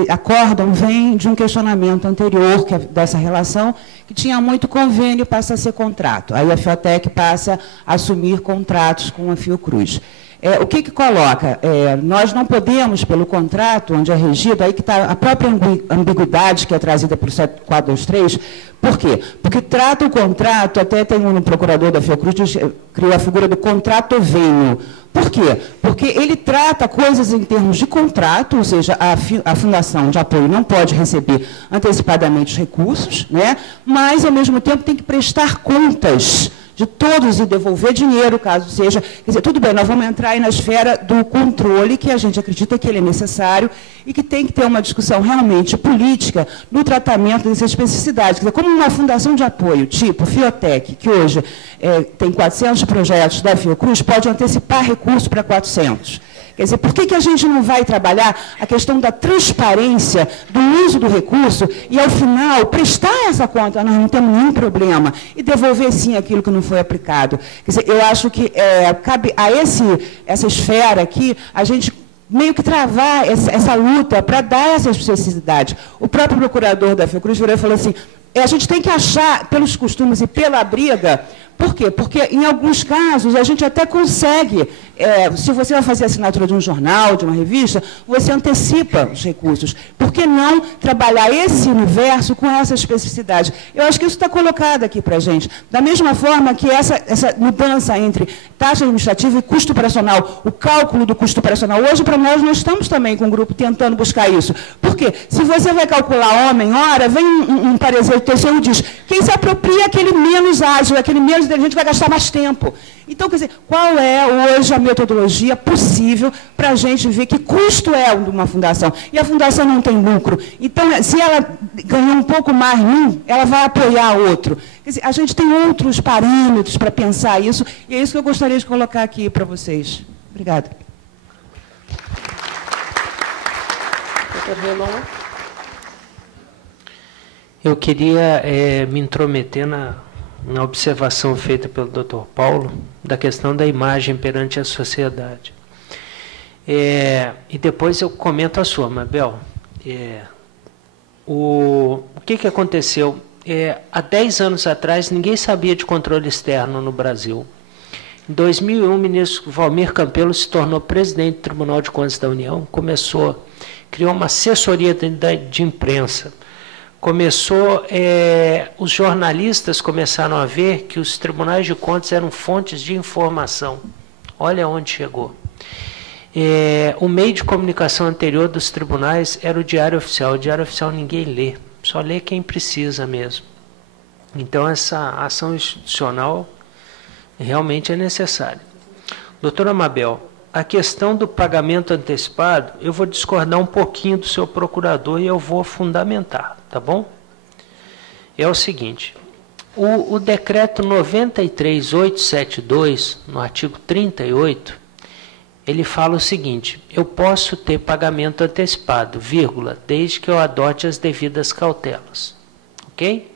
acórdão vem de um questionamento anterior dessa relação, que tinha muito convênio, passa a ser contrato. Aí a Fiotec passa a assumir contratos com a Fiocruz. O que coloca? Nós não podemos, pelo contrato, onde é regido, aí que está a própria ambiguidade que é trazida pelo 7423. Por quê? Porque trata o contrato, até tem um procurador da Fiocruz que criou a figura do contrato-venho. Por quê? Porque ele trata coisas em termos de contrato, ou seja, a Fundação de Apoio não pode receber antecipadamente os recursos, né? Mas, ao mesmo tempo, tem que prestar contas de todos e devolver dinheiro, caso seja. Quer dizer, tudo bem, nós vamos entrar aí na esfera do controle, que a gente acredita que ele é necessário e que tem que ter uma discussão realmente política no tratamento dessas especificidades. Quer dizer, como uma fundação de apoio, tipo Fiotec, que hoje tem 400 projetos da Fiocruz, pode antecipar recursos para 400. Quer dizer, por que a gente não vai trabalhar a questão da transparência do uso do recurso e, ao final, prestar essa conta, nós não temos nenhum problema, e devolver, sim, aquilo que não foi aplicado? Quer dizer, eu acho que cabe a essa esfera aqui a gente meio que travar essa luta para dar essa especificidade. O próprio procurador da Fiocruz virou e falou assim, a gente tem que achar, pelos costumes e pela briga. Por quê? Porque, em alguns casos, a gente até consegue, se você vai fazer assinatura de um jornal, de uma revista, você antecipa os recursos. Por que não trabalhar esse universo com essa especificidade? Eu acho que isso está colocado aqui para a gente. Da mesma forma que essa mudança entre taxa administrativa e custo operacional, o cálculo do custo operacional. Hoje, para nós estamos também com um grupo tentando buscar isso. Por quê? Se você vai calcular homem-hora, vem um parecer do TCU e diz, quem se apropria é aquele menos ágil, aquele menos inteligente vai gastar mais tempo. Então, quer dizer, qual é hoje a metodologia possível para a gente ver que custo é de uma fundação? E a fundação não tem lucro. Então, se ela ganhar um pouco mais num, ela vai apoiar outro. Quer dizer, a gente tem outros parâmetros para pensar isso, e é isso que eu gostaria de colocar aqui para vocês. Obrigada. Doutor Riolon. Eu queria me intrometer na observação feita pelo Dr. Paulo, da questão da imagem perante a sociedade. E depois eu comento a sua, Mabel. O que aconteceu? Há 10 anos atrás, ninguém sabia de controle externo no Brasil. Em 2001, o ministro Valmir Campelo se tornou presidente do Tribunal de Contas da União, criou uma assessoria de imprensa. Os jornalistas começaram a ver que os tribunais de contas eram fontes de informação. Olha onde chegou. O meio de comunicação anterior dos tribunais era o Diário Oficial. O Diário Oficial ninguém lê, só lê quem precisa mesmo. Então, essa ação institucional realmente é necessária. Doutora Mabel, a questão do pagamento antecipado, eu vou discordar um pouquinho do seu procurador e eu vou fundamentar, tá bom? É o seguinte, o decreto 93.872, no artigo 38, ele fala o seguinte, eu posso ter pagamento antecipado, vírgula, desde que eu adote as devidas cautelas, ok?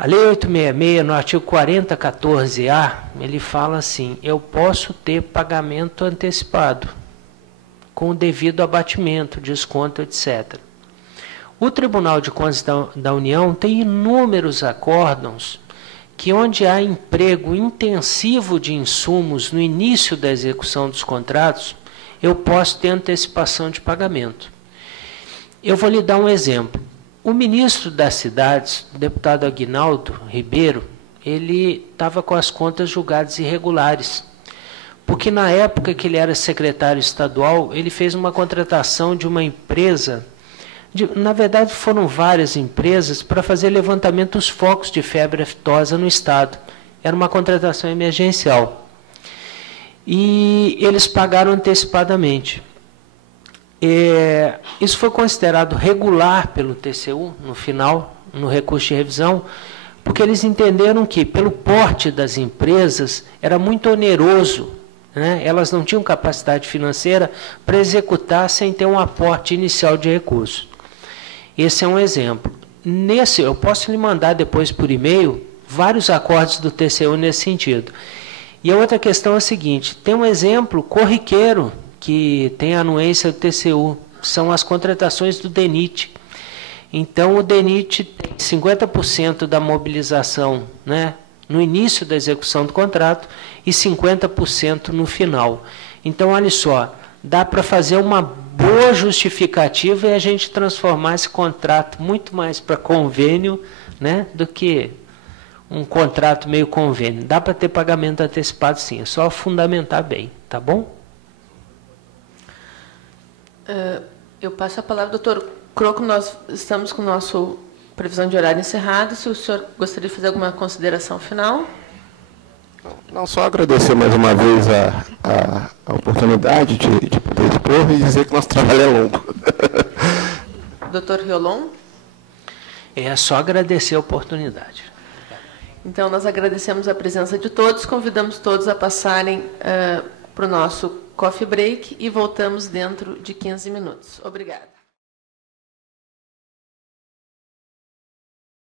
A Lei 866, no artigo 4014-A, ele fala assim, eu posso ter pagamento antecipado, com o devido abatimento, desconto, etc. O Tribunal de Contas da União tem inúmeros acórdãos que onde há emprego intensivo de insumos no início da execução dos contratos, eu posso ter antecipação de pagamento. Eu vou lhe dar um exemplo. O ministro das Cidades, o deputado Aguinaldo Ribeiro, ele estava com as contas julgadas irregulares, porque na época que ele era secretário estadual, ele fez uma contratação de uma empresa, na verdade foram várias empresas, para fazer levantamento dos focos de febre aftosa no estado. Era uma contratação emergencial. E eles pagaram antecipadamente. Isso foi considerado regular pelo TCU, no final, no recurso de revisão, porque eles entenderam que, pelo porte das empresas, era muito oneroso, né? Elas não tinham capacidade financeira para executar sem ter um aporte inicial de recursos. Esse é um exemplo. Eu posso lhe mandar depois por e-mail vários acordos do TCU nesse sentido. E a outra questão é a seguinte, tem um exemplo corriqueiro, que tem a anuência do TCU, são as contratações do DENIT. Então, o DENIT tem 50% da mobilização, né, no início da execução do contrato e 50% no final. Então, olha só, dá para fazer uma boa justificativa e a gente transformar esse contrato muito mais para convênio, né, do que um contrato meio convênio. Dá para ter pagamento antecipado sim, é só fundamentar bem, tá bom? Eu passo a palavra ao doutor Croco, nós estamos com a nossa previsão de horário encerrada. Se o senhor gostaria de fazer alguma consideração final? Não, só agradecer mais uma vez a oportunidade de poder expor e dizer que nosso trabalho é longo. Doutor Riolon? É só agradecer a oportunidade. Então, nós agradecemos a presença de todos, convidamos todos a passarem para o nosso coffee break e voltamos dentro de 15 minutos. Obrigada.